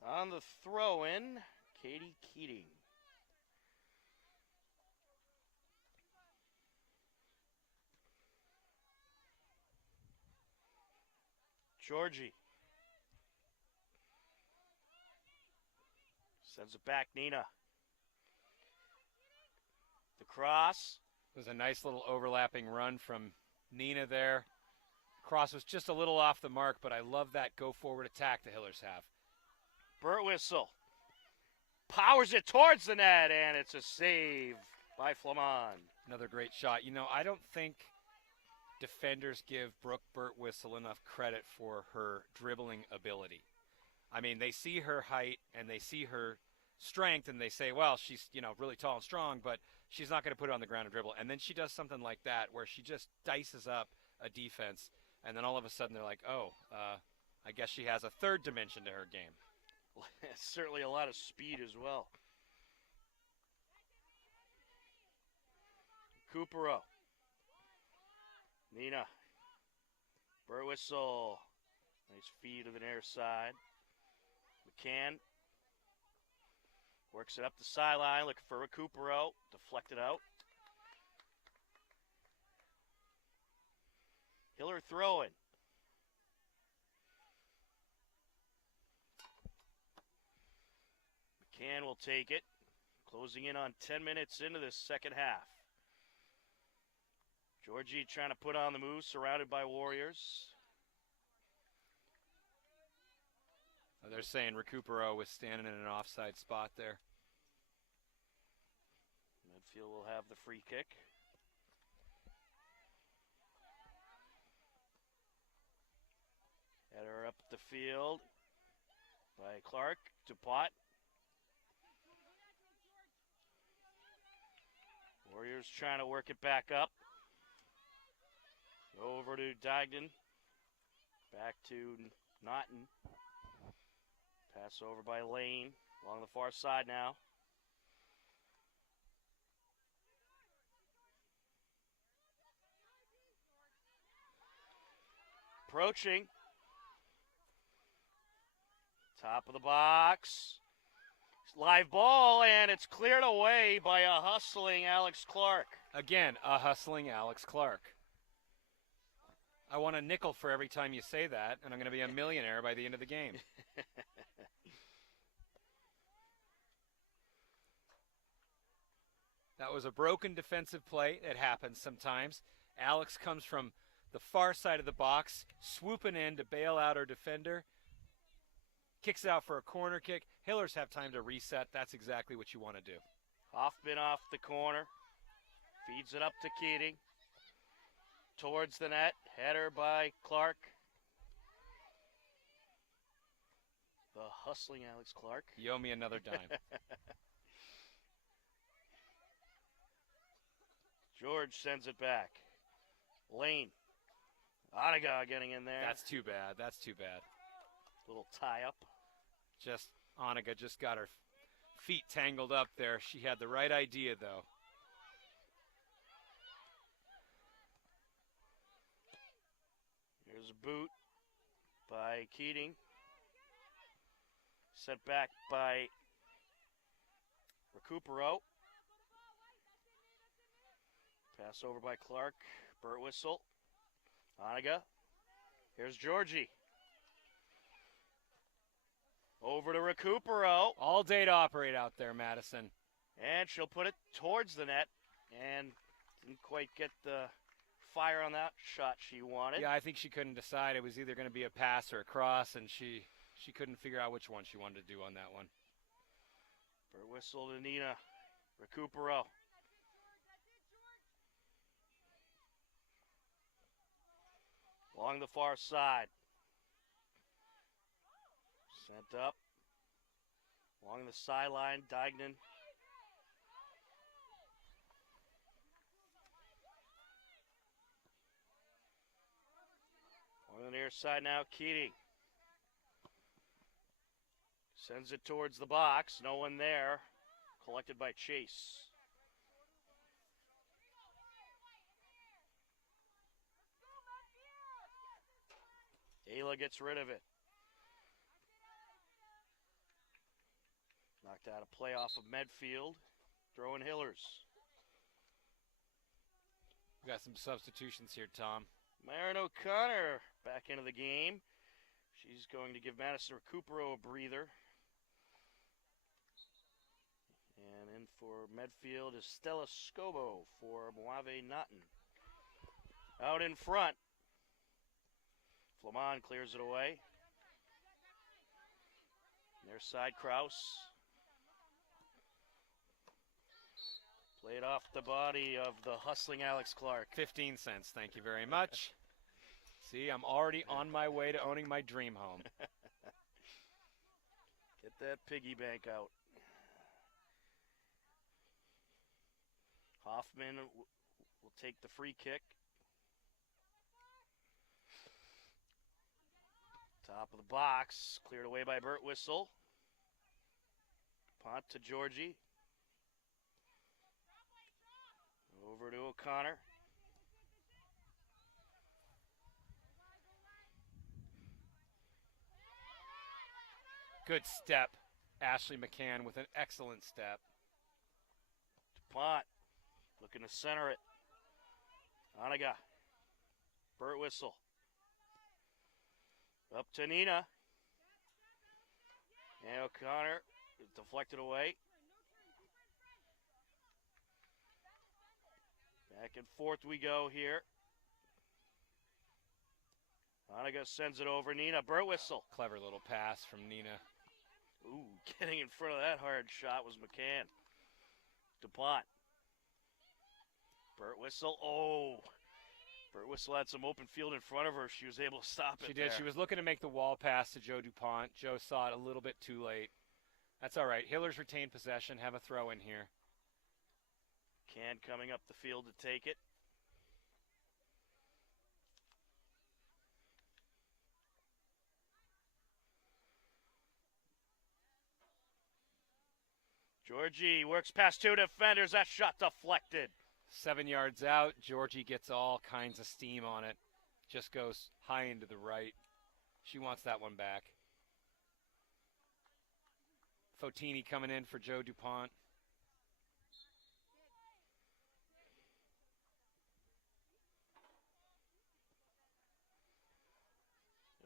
On the throw-in, Katie Keating. Georgie. Sends it back, Nina. The cross. It was a nice little overlapping run from Nina there. Cross was just a little off the mark, but I love that go-forward attack the Hillers have. Burtwhistle powers it towards the net, and it's a save by Flamand. Another great shot. You know, I don't think defenders give Brooke Burtwhistle enough credit for her dribbling ability. I mean, they see her height and they see her strength, and they say, well, she's, you know, really tall and strong, but she's not going to put it on the ground and dribble. And then she does something like that where she just dices up a defense, and then all of a sudden they're like, oh, I guess she has a third dimension to her game. Certainly a lot of speed as well. Coopero. Nina. Burtwhistle. Nice feed to the near side. McCann. Works it up the sideline, looking for Recupero. Deflected out. Hiller throwing. McCann will take it. Closing in on 10 minutes into this second half. Georgie trying to put on the move, surrounded by Warriors. They're saying Recupero was standing in an offside spot there. Medfield will have the free kick. Header up the field by Clark to Pot. Warriors trying to work it back up. Over to Dignan. Back to Naughton. Pass over by Lane. Along the far side now. Approaching. Top of the box. Live ball, and it's cleared away by a hustling Alex Clark. Again, a hustling Alex Clark. I want a nickel for every time you say that, and I'm going to be a millionaire by the end of the game. That was a broken defensive play. It happens sometimes. Alex comes from the far side of the box, swooping in to bail out our defender. Kicks out for a corner kick. Hillers have time to reset. That's exactly what you want to do. Hoffman off the corner. Feeds it up to Keating. Towards the net. Header by Clark. The hustling Alex Clark. You owe me another dime. George sends it back. Lane. Onega getting in there. That's too bad. That's too bad. Little tie up. Onega just got her feet tangled up there. She had the right idea, though. Here's a boot by Keating. Sent back by Recupero. Pass over by Clark. Burtwhistle. Onega. Here's Georgie. Over to Recupero. All day to operate out there, Madison. And she'll put it towards the net. And didn't quite get the fire on that shot she wanted. Yeah, I think she couldn't decide. It was either going to be a pass or a cross, and she couldn't figure out which one she wanted to do on that one. Burtwhistle to Nina. Recupero. Along the far side. Sent up. Along the sideline, Dignan. On the near side now, Keating. Sends it towards the box. No one there. Collected by Chase. Ayla gets rid of it. Knocked out a play off of Medfield. Throwing Hillers. We got some substitutions here, Tom. Marin O'Connor back into the game. She's going to give Madison Recupero a breather. And in for Medfield is Stella Scobo for Moave Naughton. Out in front. Flamand clears it away. Near side, Kraus. Played off the body of the hustling Alex Clark. 15 cents, thank you very much. See, I'm already on my way to owning my dream home. Get that piggy bank out. Hoffman will take the free kick. Top of the box, cleared away by Burt Whistle. Punt to Georgie. Over to O'Connor. Good step. Ashley McCann with an excellent step. DuPont looking to center it. Oniga. Burt Whistle. Up to Nina. And O'Connor deflected away. Back and forth we go here. Oniga sends it over. Nina. Burt Whistle. Clever little pass from Nina. Ooh, getting in front of that hard shot was McCann. DuPont. Burt Whistle. Oh. Burt Whistle had some open field in front of her. She was able to stop it. She did. There. She was looking to make the wall pass to Joe DuPont. Joe saw it a little bit too late. That's all right. Hillers retain possession. Have a throw in here. Can coming up the field to take it. Georgie works past two defenders. That shot deflected. 7 yards out. Georgie gets all kinds of steam on it. Just goes high into the right. She wants that one back. Fotini coming in for Joe DuPont.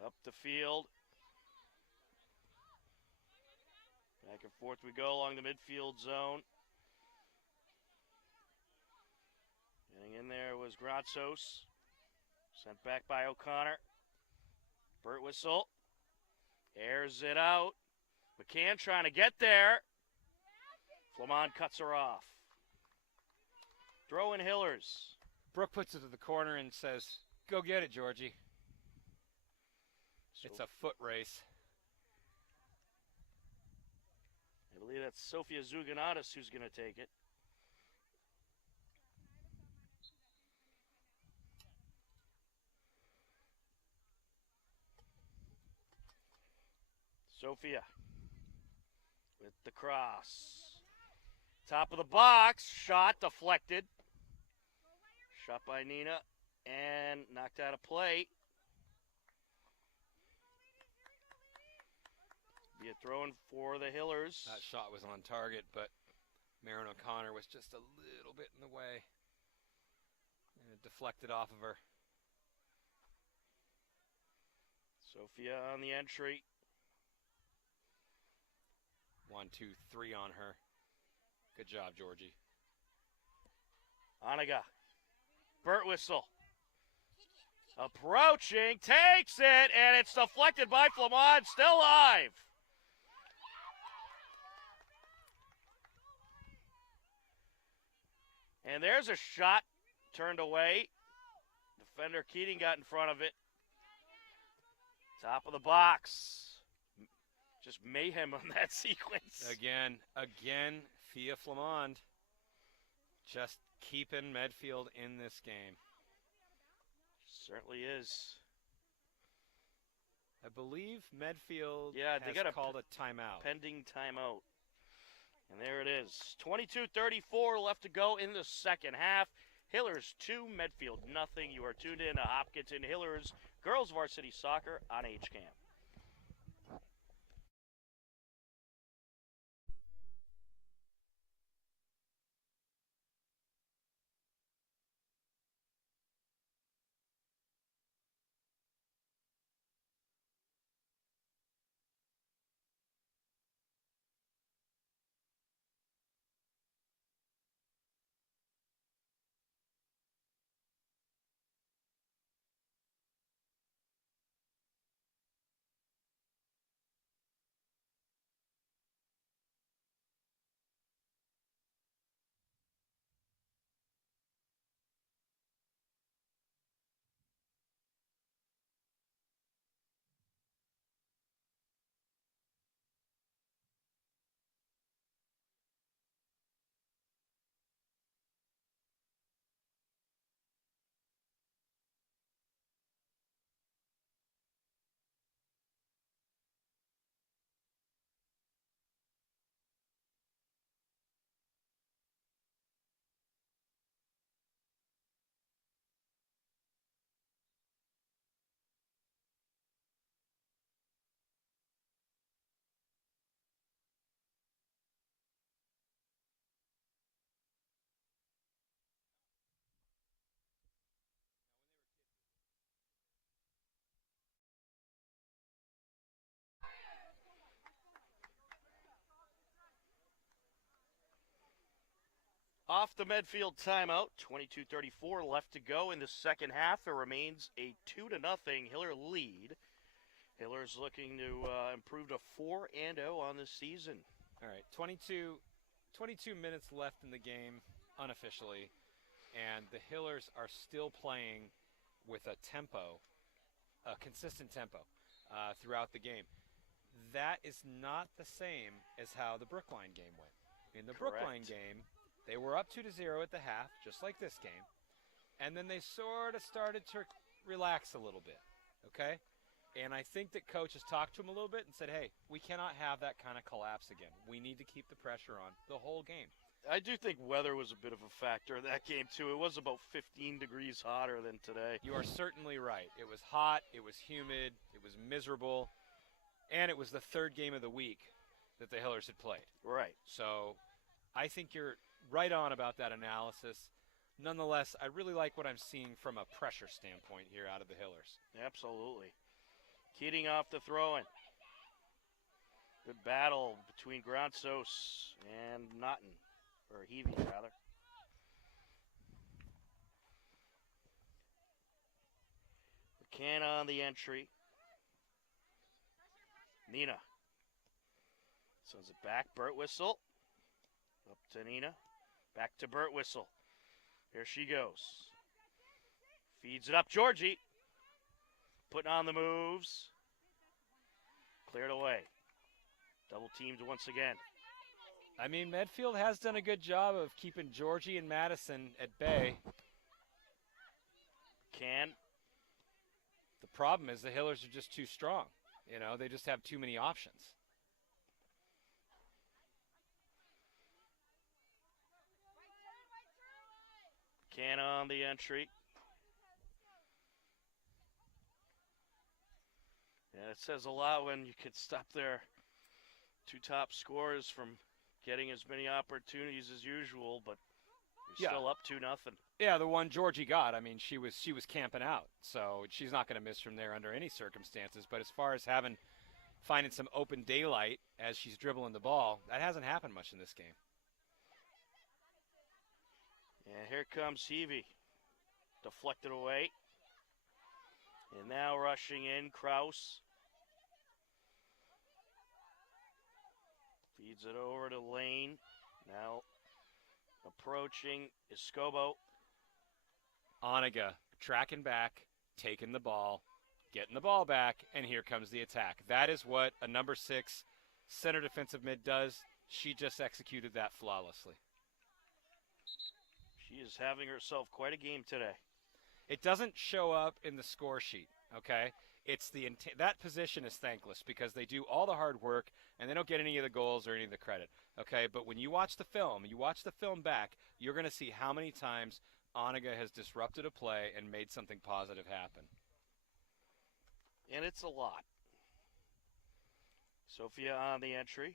Up the field. Back and forth we go along the midfield zone. Getting in there was Gratsos. Sent back by O'Connor. Burt Whistle. Airs it out. McCann trying to get there. Flamand cuts her off. Throw in Hillers. Brooke puts it to the corner and says, "Go get it, Georgie." It's a foot race. I believe that's Sophia Zuganatis who's going to take it. Sophia with the cross. Top of the box. Shot deflected. Shot by Nina and knocked out of play. Be a throw-in for the Hillers. That shot was on target, but Marin O'Connor was just a little bit in the way. And it deflected off of her. Sophia on the entry. 1, 2, 3 on her. Good job, Georgie. Oniga. Burt Whistle. Approaching. Takes it. And it's deflected by Flamand. Still alive. And there's a shot turned away. Defender Keating got in front of it. Top of the box. Just mayhem on that sequence. Again, Fia Flamand just keeping Medfield in this game. Certainly is. I believe Medfield they got called a timeout. Pending timeout. And there it is. 22:34 left to go in the second half. Hillers 2, Medfield nothing. You are tuned in to Hopkinton Hillers Girls Varsity Soccer on HCAM. Off the Medfield timeout, 22:34 left to go in the second half. It remains a 2-0 Hiller lead. Hiller's looking to improve to 4-0 on this season. All right, 22 minutes left in the game unofficially, and the Hillers are still playing with a consistent tempo throughout the game. That is not the same as how the Brookline game went. In the Correct. Brookline game, they were up 2-0 at the half, just like this game, and then they sort of started to relax a little bit, okay? And I think that coach has talked to him a little bit and said, hey, we cannot have that kind of collapse again. We need to keep the pressure on the whole game. I do think weather was a bit of a factor in that game, too. It was about 15 degrees hotter than today. You are certainly right. It was hot, it was humid, it was miserable, and it was the third game of the week that the Hillers had played. Right. So I think you're right on about that analysis. Nonetheless, I really like what I'm seeing from a pressure standpoint here out of the Hillers. Absolutely. Keating off the throw-in. Good battle between Gronsos and Naughton, or Heavey, rather. McCann on the entry. Nina sends it back. Burt Whistle. Up to Nina. Back to Burt Whistle. Here she goes. Feeds it up. Georgie. Putting on the moves. Cleared away. Double teamed once again. I mean, Medfield has done a good job of keeping Georgie and Madison at bay. The problem is the Hillers are just too strong. You know, they just have too many options. Can on the entry. Yeah, it says a lot when you could stop their two top scorers from getting as many opportunities as usual, but you're still up 2-0. Yeah, the one Georgie got, I mean, she was camping out, so she's not going to miss from there under any circumstances. But as far as finding some open daylight as she's dribbling the ball, that hasn't happened much in this game. And here comes Heavey. Deflected away. And now rushing in, Kraus. Feeds it over to Lane. Now approaching Escobo. Oniga tracking back, taking the ball, getting the ball back, and here comes the attack. That is what a number 6 center defensive mid does. She just executed that flawlessly. She is having herself quite a game today. It doesn't show up in the score sheet, okay? It's that position is thankless because they do all the hard work and they don't get any of the goals or any of the credit, okay? But when you watch the film back, you're going to see how many times Oniga has disrupted a play and made something positive happen. And it's a lot. Sophia on the entry.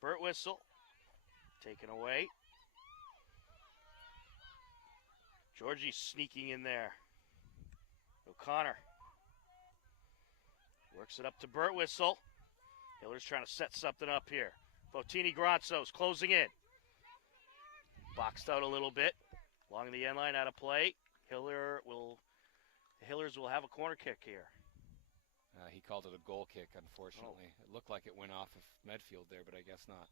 Burt Whistle. Taken away. Georgie sneaking in there. O'Connor. Works it up to Burt Whistle. Hiller's trying to set something up here. Fotini Gronsos closing in. Boxed out a little bit. Along the end line, out of play. The Hillers will have a corner kick here. He called it a goal kick, unfortunately. It looked like it went off of Medfield there, but I guess not.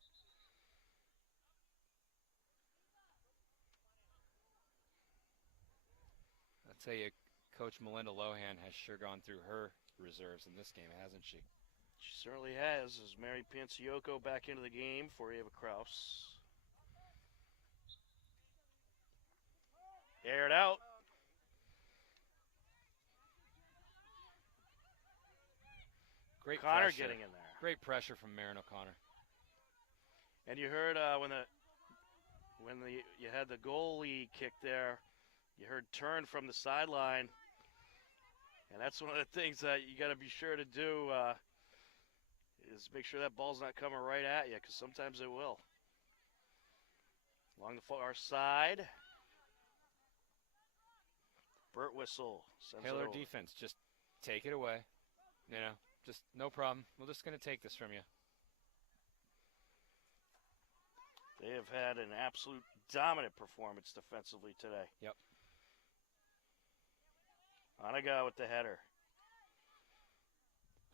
I'll tell you, Coach Melinda Lohan has sure gone through her reserves in this game, hasn't she? She certainly has, as Mary Panciocco back into the game for Ava Kraus. Aired out. Great O'Connor pressure. getting in there. Great pressure from Marin O'Connor. And you heard when you had the goalie kick there, you heard turn from the sideline. And that's one of the things that you got to be sure to do is make sure that ball's not coming right at you, because sometimes it will. Along the far side. Burt Whistle sends Hiller it over. defense, just take it away. You know, just no problem. We're just going to take this from you. They have had an absolute dominant performance defensively today. Yep. Anaga with the header.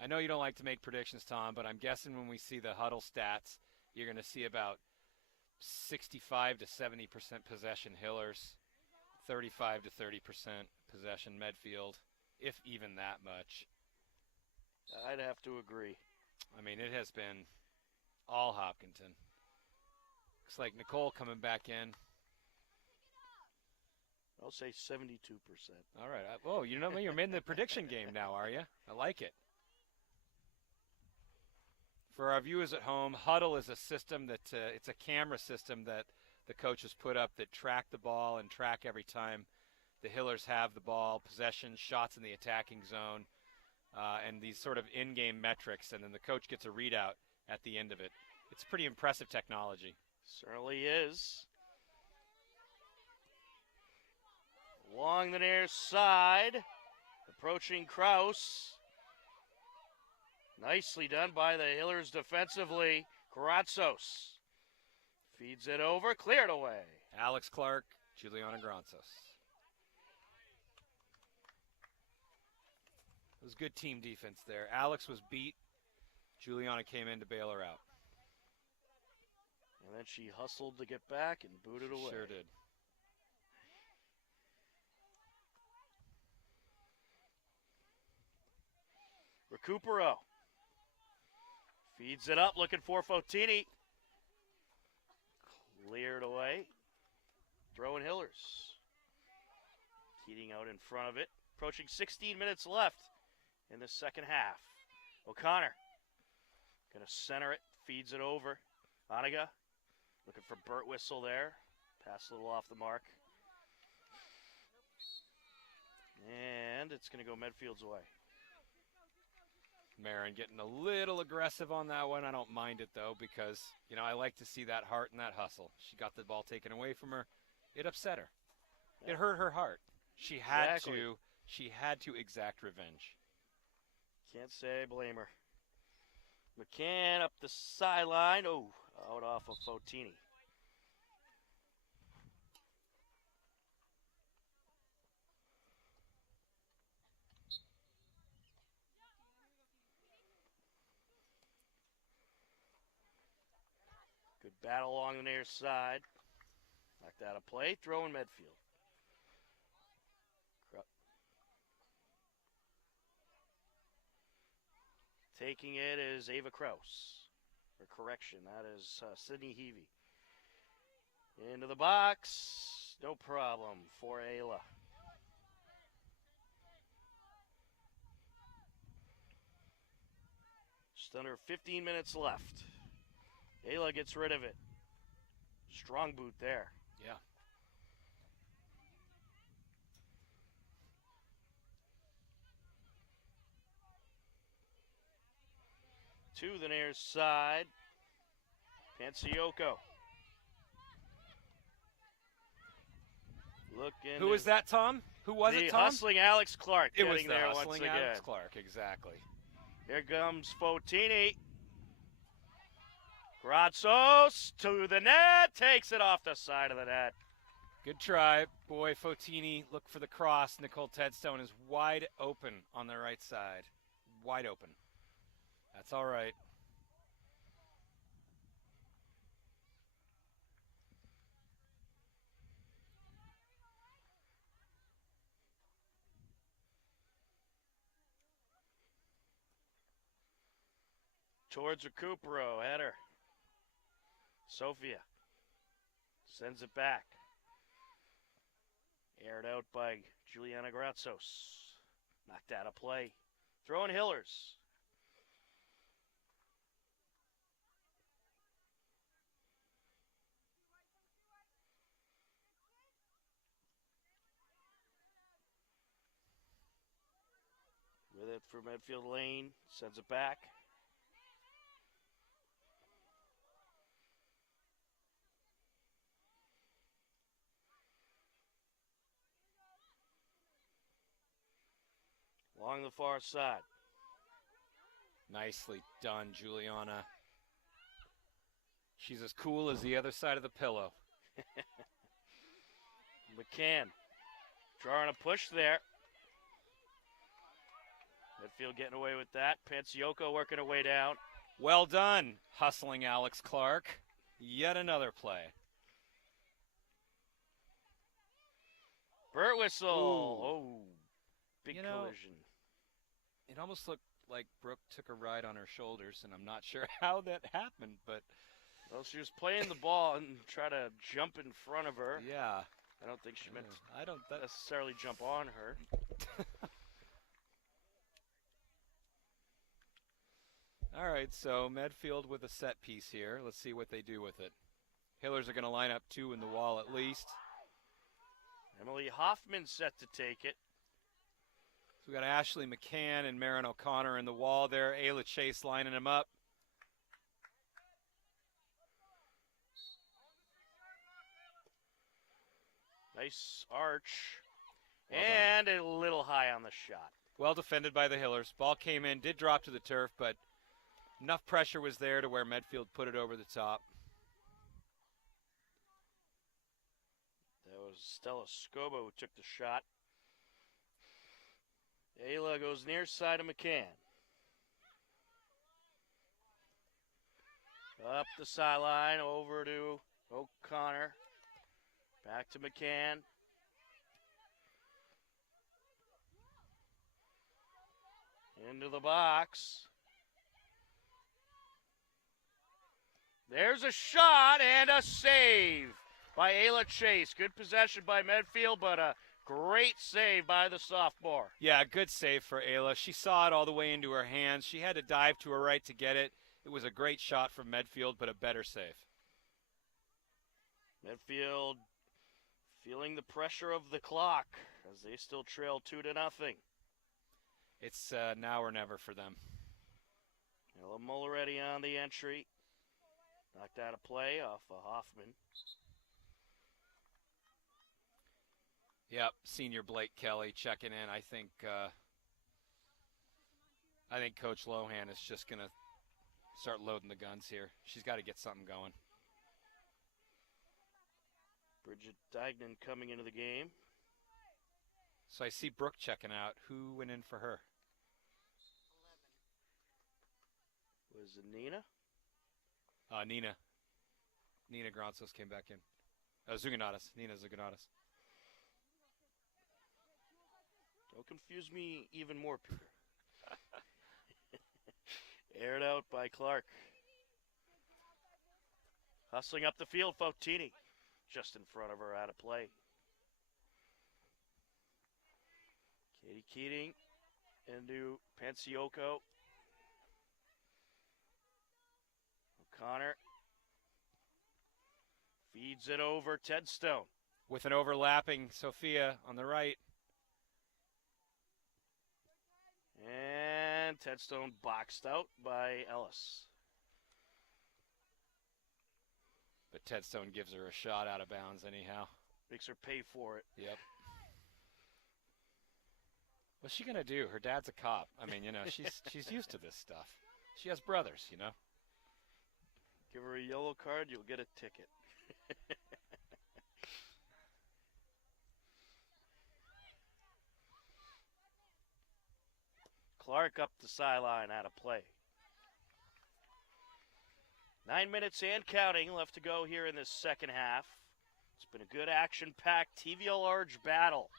I know you don't like to make predictions, Tom, but I'm guessing when we see the huddle stats, you're going to see about 65 to 70% possession Hillers, 35 to 30% possession Medfield, if even that much. I'd have to agree. I mean, it has been all Hopkinton. Looks like Nicole coming back in. I'll say 72%. All right. Oh, you know me, you're in the prediction game now, are you? I like it. For our viewers at home, Huddle is a system that it's a camera system that the coaches put up that track the ball and track every time the Hillers have the ball, possession, shots in the attacking zone, and these sort of in-game metrics, and then the coach gets a readout at the end of it. It's pretty impressive technology. Certainly is. Along the near side, approaching Kraus. Nicely done by the Hillers defensively. Gratzos feeds it over, cleared away. Alex Clark, Juliana Granzos. It was good team defense there. Alex was beat. Juliana came in to bail her out. And then she hustled to get back and booted away. Sure did. Recupero feeds it up, looking for Fotini. Cleared away. Throwing Hillers. Keating out in front of it. Approaching 16 minutes left in the second half. O'Connor going to center it, feeds it over. Anaga looking for Burt Whistle there. Pass a little off the mark. And it's going to go Medfield's way. Marin getting a little aggressive on that one. I don't mind it, though, because, you know, I like to see that heart and that hustle. She got the ball taken away from her. It upset her. Yeah. It hurt her heart. She had to exact revenge. Can't say I blame her. McCann up the sideline. Oh, out off of Fotini. Good battle along the near side. Knocked out of play. Throw in Medfield. Taking it is Ava Kraus. Or correction, that is Sydney Heavey. Into the box. No problem for Ayla. Just under 15 minutes left. Ayla gets rid of it. Strong boot there. Yeah. To the near side. Panciocco. Looking. Who was that, Tom? Who was it, Tom? The hustling Alex Clark. It was the there hustling once again. Alex Clark, exactly. Here comes Fotini. Gratzos to the net. Takes it off the side of the net. Good try. Boy, Fotini, look for the cross. Nicole Tedstone is wide open on the right side. Wide open. That's all right. Towards Recupero, header. Sofia sends it back. Aired out by Juliana Gratzos. Knocked out of play. Throwing Hillers. With it for Medfield Lane. Sends it back. Along the far side. Nicely done, Juliana. She's as cool as the other side of the pillow. McCann drawing a push there. Medfield getting away with that. Panciocco working her way down. Well done, hustling Alex Clark. Yet another play. Burt whistle. Ooh. Oh, big collision. It almost looked like Brooke took a ride on her shoulders, and I'm not sure how that happened, but... Well, she was playing the ball and try to jump in front of her. Yeah. I don't think she meant to necessarily jump on her. All right, so Medfield with a set piece here. Let's see what they do with it. Hillers are going to line up 2 in the wall at least. Emily Hoffman set to take it. So we got Ashley McCann and Marin O'Connor in the wall there. Ayla Chase lining them up. Nice arch. Well and a little high on the shot. Well defended by the Hillers. Ball came in, did drop to the turf, but enough pressure was there to where Medfield put it over the top. That was Stella Scobo who took the shot. Ayla goes near side of McCann. Up the sideline, over to O'Connor. Back to McCann. Into the box. There's a shot and a save by Ayla Chase. Good possession by Medfield, but a great save by the sophomore. Yeah, good save for Ayla. She saw it all the way into her hands. She had to dive to her right to get it. It was a great shot from Medfield, but a better save. Medfield feeling the pressure of the clock as they still trail 2-0. It's now or never for them. Ella Mulready on the entry. Knocked out a play off of Hoffman. Yep, senior Blake Kelly checking in. I think Coach Lohan is just going to start loading the guns here. She's got to get something going. Bridget Dignan coming into the game. So I see Brooke checking out. Who went in for her? 11. Was it Nina? Nina Granzos came back in. Zuganatas. Nina Zuganatas. Don't confuse me even more, Peter. Aired out by Clark. Hustling up the field, Fotini. Just in front of her out of play. Katie Keating into Panciocco. O'Connor feeds it over Tedstone. With an overlapping Sophia on the right. And Tedstone boxed out by Ellis. But Tedstone gives her a shot out of bounds anyhow. Makes her pay for it. Yep. What's she going to do? Her dad's a cop. I mean, she's used to this stuff. She has brothers, Give her a yellow card, you'll get a ticket. Clark up the sideline out of play. 9 minutes and counting left to go here in this second half. It's been a good action-packed TVL large battle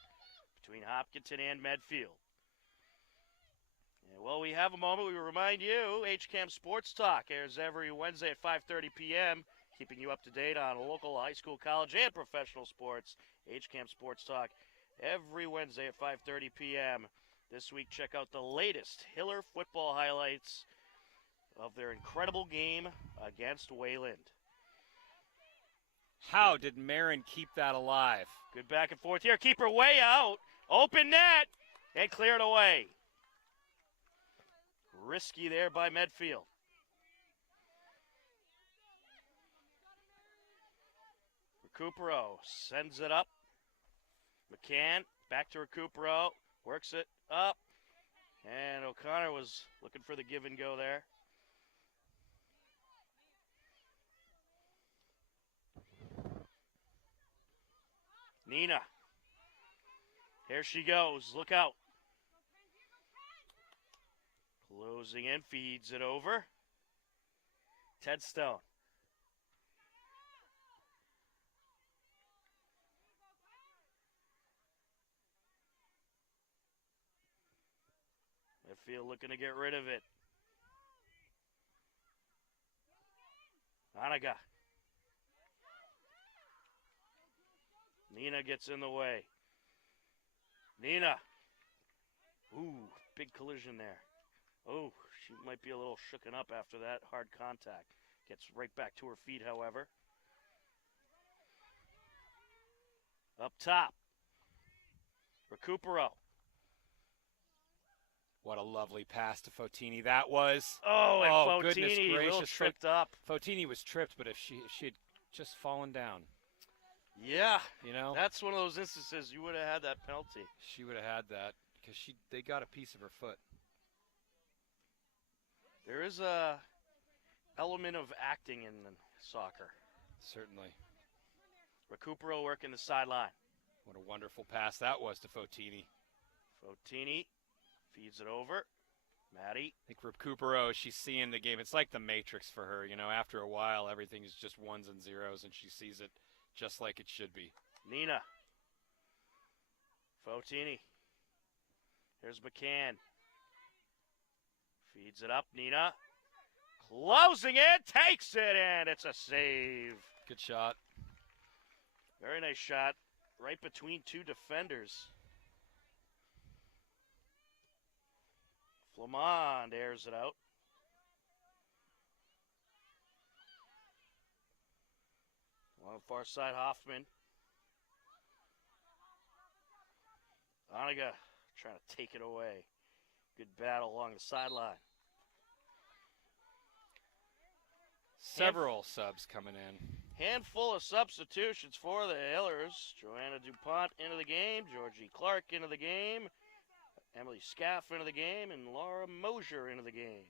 between Hopkinton and Medfield. And while we have a moment, we remind you, HCAM Sports Talk airs every Wednesday at 5:30 p.m., keeping you up to date on local high school, college, and professional sports. HCAM Sports Talk every Wednesday at 5:30 p.m. This week, check out the latest Hiller football highlights of their incredible game against Wayland. How did Marin keep that alive? Good back and forth here. Keep her way out. Open net. And cleared away. Risky there by Medfield. Recupero sends it up. McCann back to Recupero. Works it up. And O'Connor was looking for the give and go there. Nina. Here she goes. Look out. Closing in, feeds it over. Ted Stone. Medfield looking to get rid of it. Anaga. Nina gets in the way. Nina. Ooh, big collision there. Oh, she might be a little shooken up after that hard contact. Gets right back to her feet, however. Up top. Recupero. What a lovely pass to Fotini that was. Oh, and Fotini, a little tripped up. Fotini was tripped, but if she had just fallen down. Yeah. You know? That's one of those instances you would have had that penalty. She would have had that because they got a piece of her foot. There is a element of acting in soccer. Certainly. Recupero working the sideline. What a wonderful pass that was to Fotini. Fotini feeds it over. Maddie. I think Recupero, she's seeing the game. It's like the Matrix for her. You know, after a while, everything is just ones and zeros, and she sees it just like it should be. Nina. Fotini. Here's McCann. Feeds it up. Nina. Closing it. Takes it, and it's a save. Good shot. Very nice shot. Right between two defenders. Flamand airs it out. On the far side, Hoffman. Oniga trying to take it away. Good battle along the sideline. Several subs coming in. Handful of substitutions for the Hillers. Joanna DuPont into the game. Georgie Clark into the game. Emily Scaff into the game. And Laura Mosier into the game.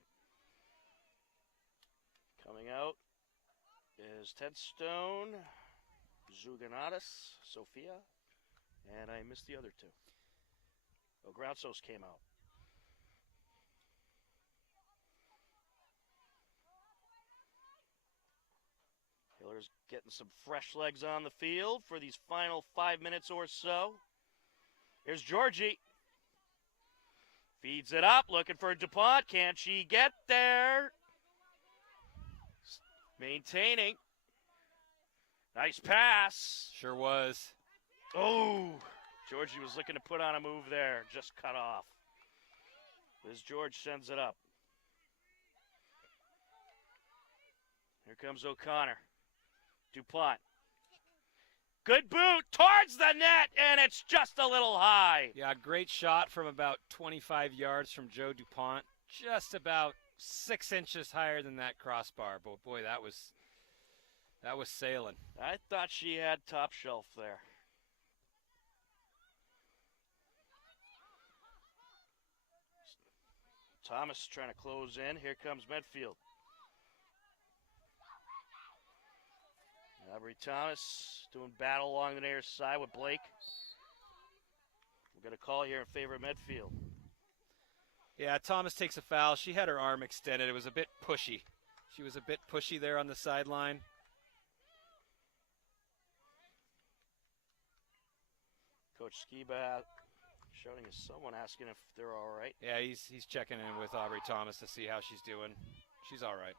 Coming out is Ted Stone, Zuganatis, Sophia, and I missed the other two. Oh, Groundsos came out. Hillers getting some fresh legs on the field for these final 5 minutes or so. Here's Georgie. Feeds it up, looking for DuPont. Can she get there? Maintaining. Nice pass. Sure was. Oh, Georgie was looking to put on a move there. Just cut off. As George sends it up. Here comes O'Connor. DuPont. Good boot towards the net, and it's just a little high. Yeah, great shot from about 25 yards from Joe DuPont. Just about 6 inches higher than that crossbar. But boy, that was sailing. I thought she had top shelf there. Thomas trying to close in. Here comes Medfield. Aubrey Thomas doing battle along the near side with Blake. We're going to call here in favor of Medfield. Yeah, Thomas takes a foul. She had her arm extended. It was a bit pushy. She was a bit pushy there on the sideline. Coach Skiba shouting at someone, asking if they're all right. Yeah, he's checking in with Aubrey Thomas to see how she's doing. She's all right.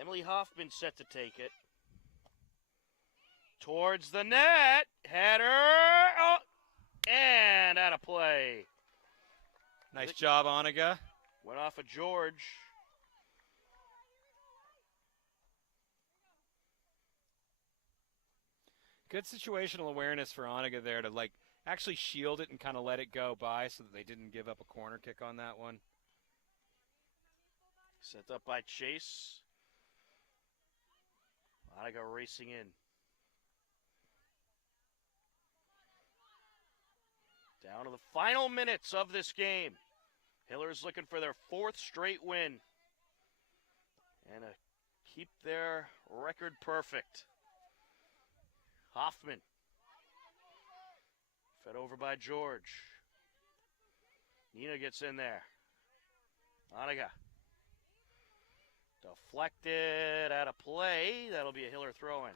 Emily Hoffman set to take it. Towards the net. Header. Oh, and out of play. Nice job, Oniga. Went off of George. Good situational awareness for Oniga there to actually shield it and kind of let it go by so that they didn't give up a corner kick on that one. Set up by Chase. Oniga racing in. Down to the final minutes of this game. Hillers looking for their 4th straight win. And keep their record perfect. Hoffman. Fed over by George. Nina gets in there. Anaga. Deflected out of play. That'll be a Hiller throw-in.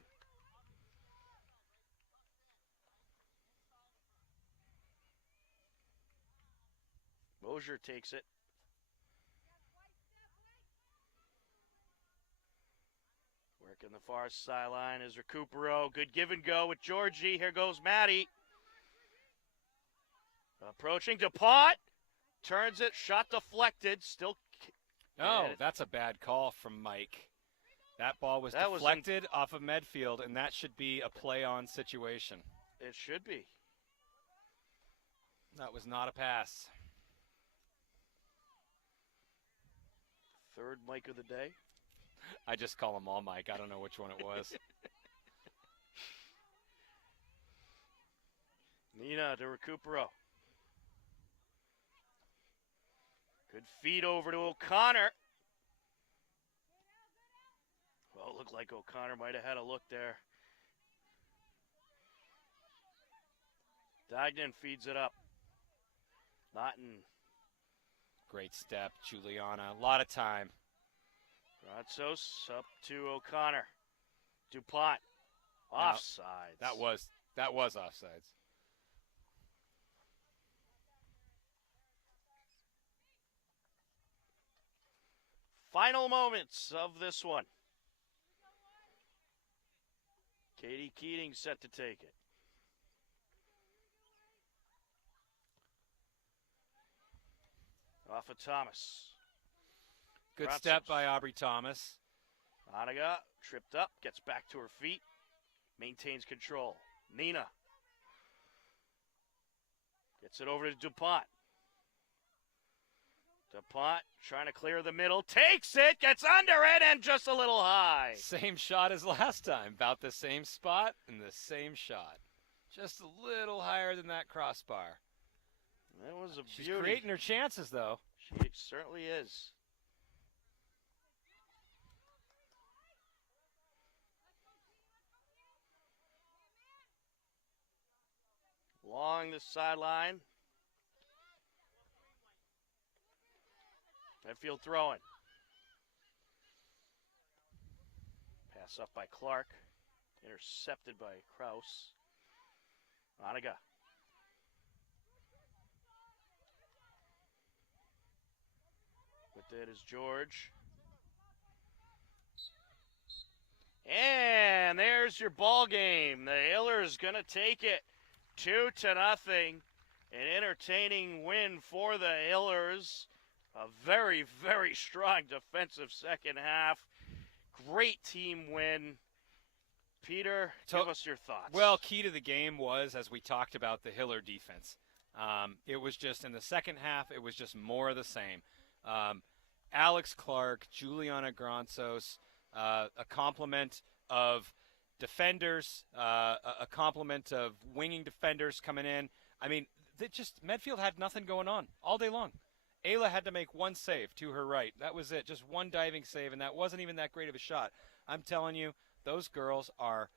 Mosier takes it. Working the far sideline is Recupero. Good give and go with Georgie. Here goes Maddie. Approaching DuPont. Turns it. Shot deflected. Still. Oh, that's a bad call from Mike. That ball was deflected off of Medfield, and that should be a play-on situation. It should be. That was not a pass. Third Mike of the day. I just call them all Mike. I don't know which one it was. Nina to Recupero. Good feed over to O'Connor. Well, it looked like O'Connor might have had a look there. Dagnan feeds it up. Naughton. Great step, Juliana. A lot of time. Ratsos up to O'Connor. DuPont. Offsides. That was offsides. Final moments of this one. Katie Keating set to take it. Off of Thomas. Good step by Aubrey Thomas. Anaga tripped up, gets back to her feet, maintains control. Nina gets it over to DuPont. DuPont trying to clear the middle, takes it, gets under it, and just a little high. Same shot as last time, about the same spot and the same shot. Just a little higher than that crossbar. That was a She's beauty. creating her chances, though. She certainly is. Along the sideline. Medfield throwing. Pass up by Clark. Intercepted by Kraus. Anaga. With it is George. And there's your ball game. The Hillers going to take it 2-0. An entertaining win for the Hillers. A very, very strong defensive second half. Great team win. Peter, give us your thoughts. Well, key to the game was, as we talked about, the Hiller defense. It was just, in the second half, it was just more of the same. Alex Clark, Juliana Granzos, a complement of defenders, a complement of winging defenders coming in. I mean, Medfield had nothing going on all day long. Ayla had to make one save to her right. That was it, just one diving save, and that wasn't even that great of a shot. I'm telling you, those girls are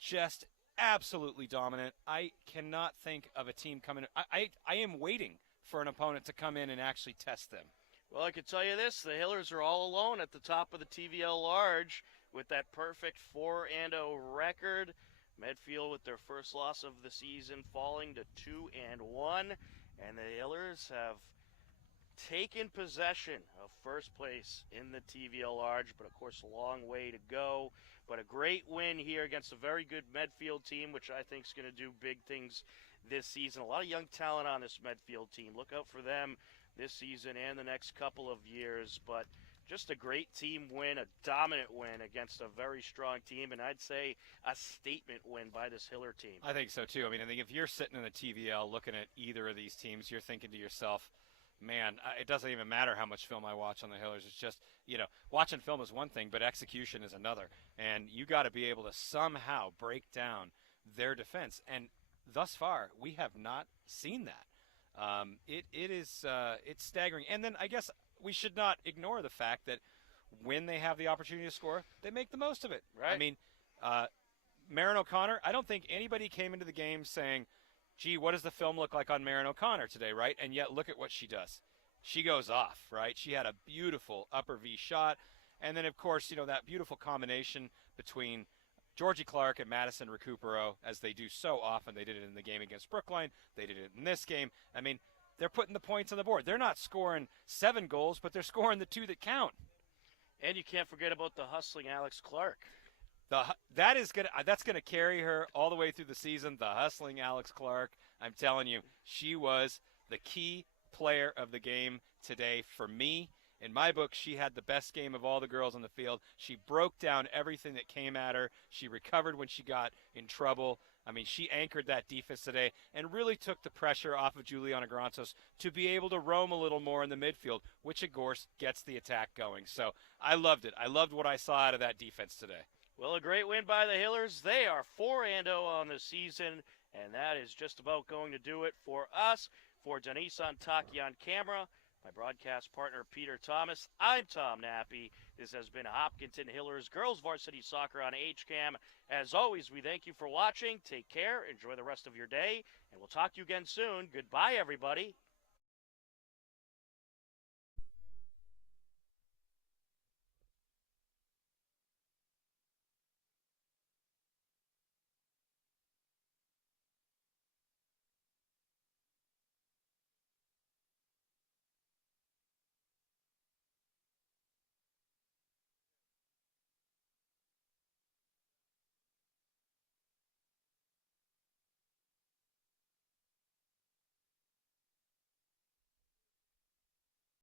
just absolutely dominant. I cannot think of a team coming. I am waiting for an opponent to come in and actually test them. Well, I can tell you this. The Hillers are all alone at the top of the TVL Large with that perfect 4-0 record. Medfield with their first loss of the season falling to 2-1. And the Hillers have taken possession of first place in the TVL Large, but of course a long way to go. But a great win here against a very good Medfield team, which I think is going to do big things this season. A lot of young talent on this Medfield team. Look out for them this season and the next couple of years. But just a great team win, a dominant win against a very strong team, and I'd say a statement win by this Hiller team. I think so too. I mean, I think if you're sitting in the TVL looking at either of these teams, you're thinking to yourself, man, it doesn't even matter how much film I watch on the Hillers. It's just, watching film is one thing, but execution is another. And you got to be able to somehow break down their defense. And thus far, we have not seen that. It's staggering. And then I guess we should not ignore the fact that when they have the opportunity to score, they make the most of it. Right. I mean, Marin O'Connor, I don't think anybody came into the game saying, gee, what does the film look like on Marin O'Connor today, right? And yet look at what she does. She goes off, right? She had a beautiful upper V shot. And then, of course, that beautiful combination between Georgie Clark and Madison Recupero, as they do so often. They did it in the game against Brookline. They did it in this game. I mean, they're putting the points on the board. They're not scoring 7 goals, but they're scoring the 2 that count. And you can't forget about the hustling Alex Clark. That's gonna carry her all the way through the season. The hustling Alex Clark. I'm telling you, she was the key player of the game today for me. In my book, she had the best game of all the girls on the field. She broke down everything that came at her. She recovered when she got in trouble. I mean, she anchored that defense today and really took the pressure off of Juliana Grantos to be able to roam a little more in the midfield, which, of course, gets the attack going. So I loved it. I loved what I saw out of that defense today. Well, a great win by the Hillers. They are 4-0 on the season, and that is just about going to do it for us. For Denise Antaki on camera, my broadcast partner Peter Thomas, I'm Tom Nappy. This has been Hopkinton Hillers Girls Varsity Soccer on HCAM. As always, we thank you for watching. Take care, enjoy the rest of your day, and we'll talk to you again soon. Goodbye, everybody.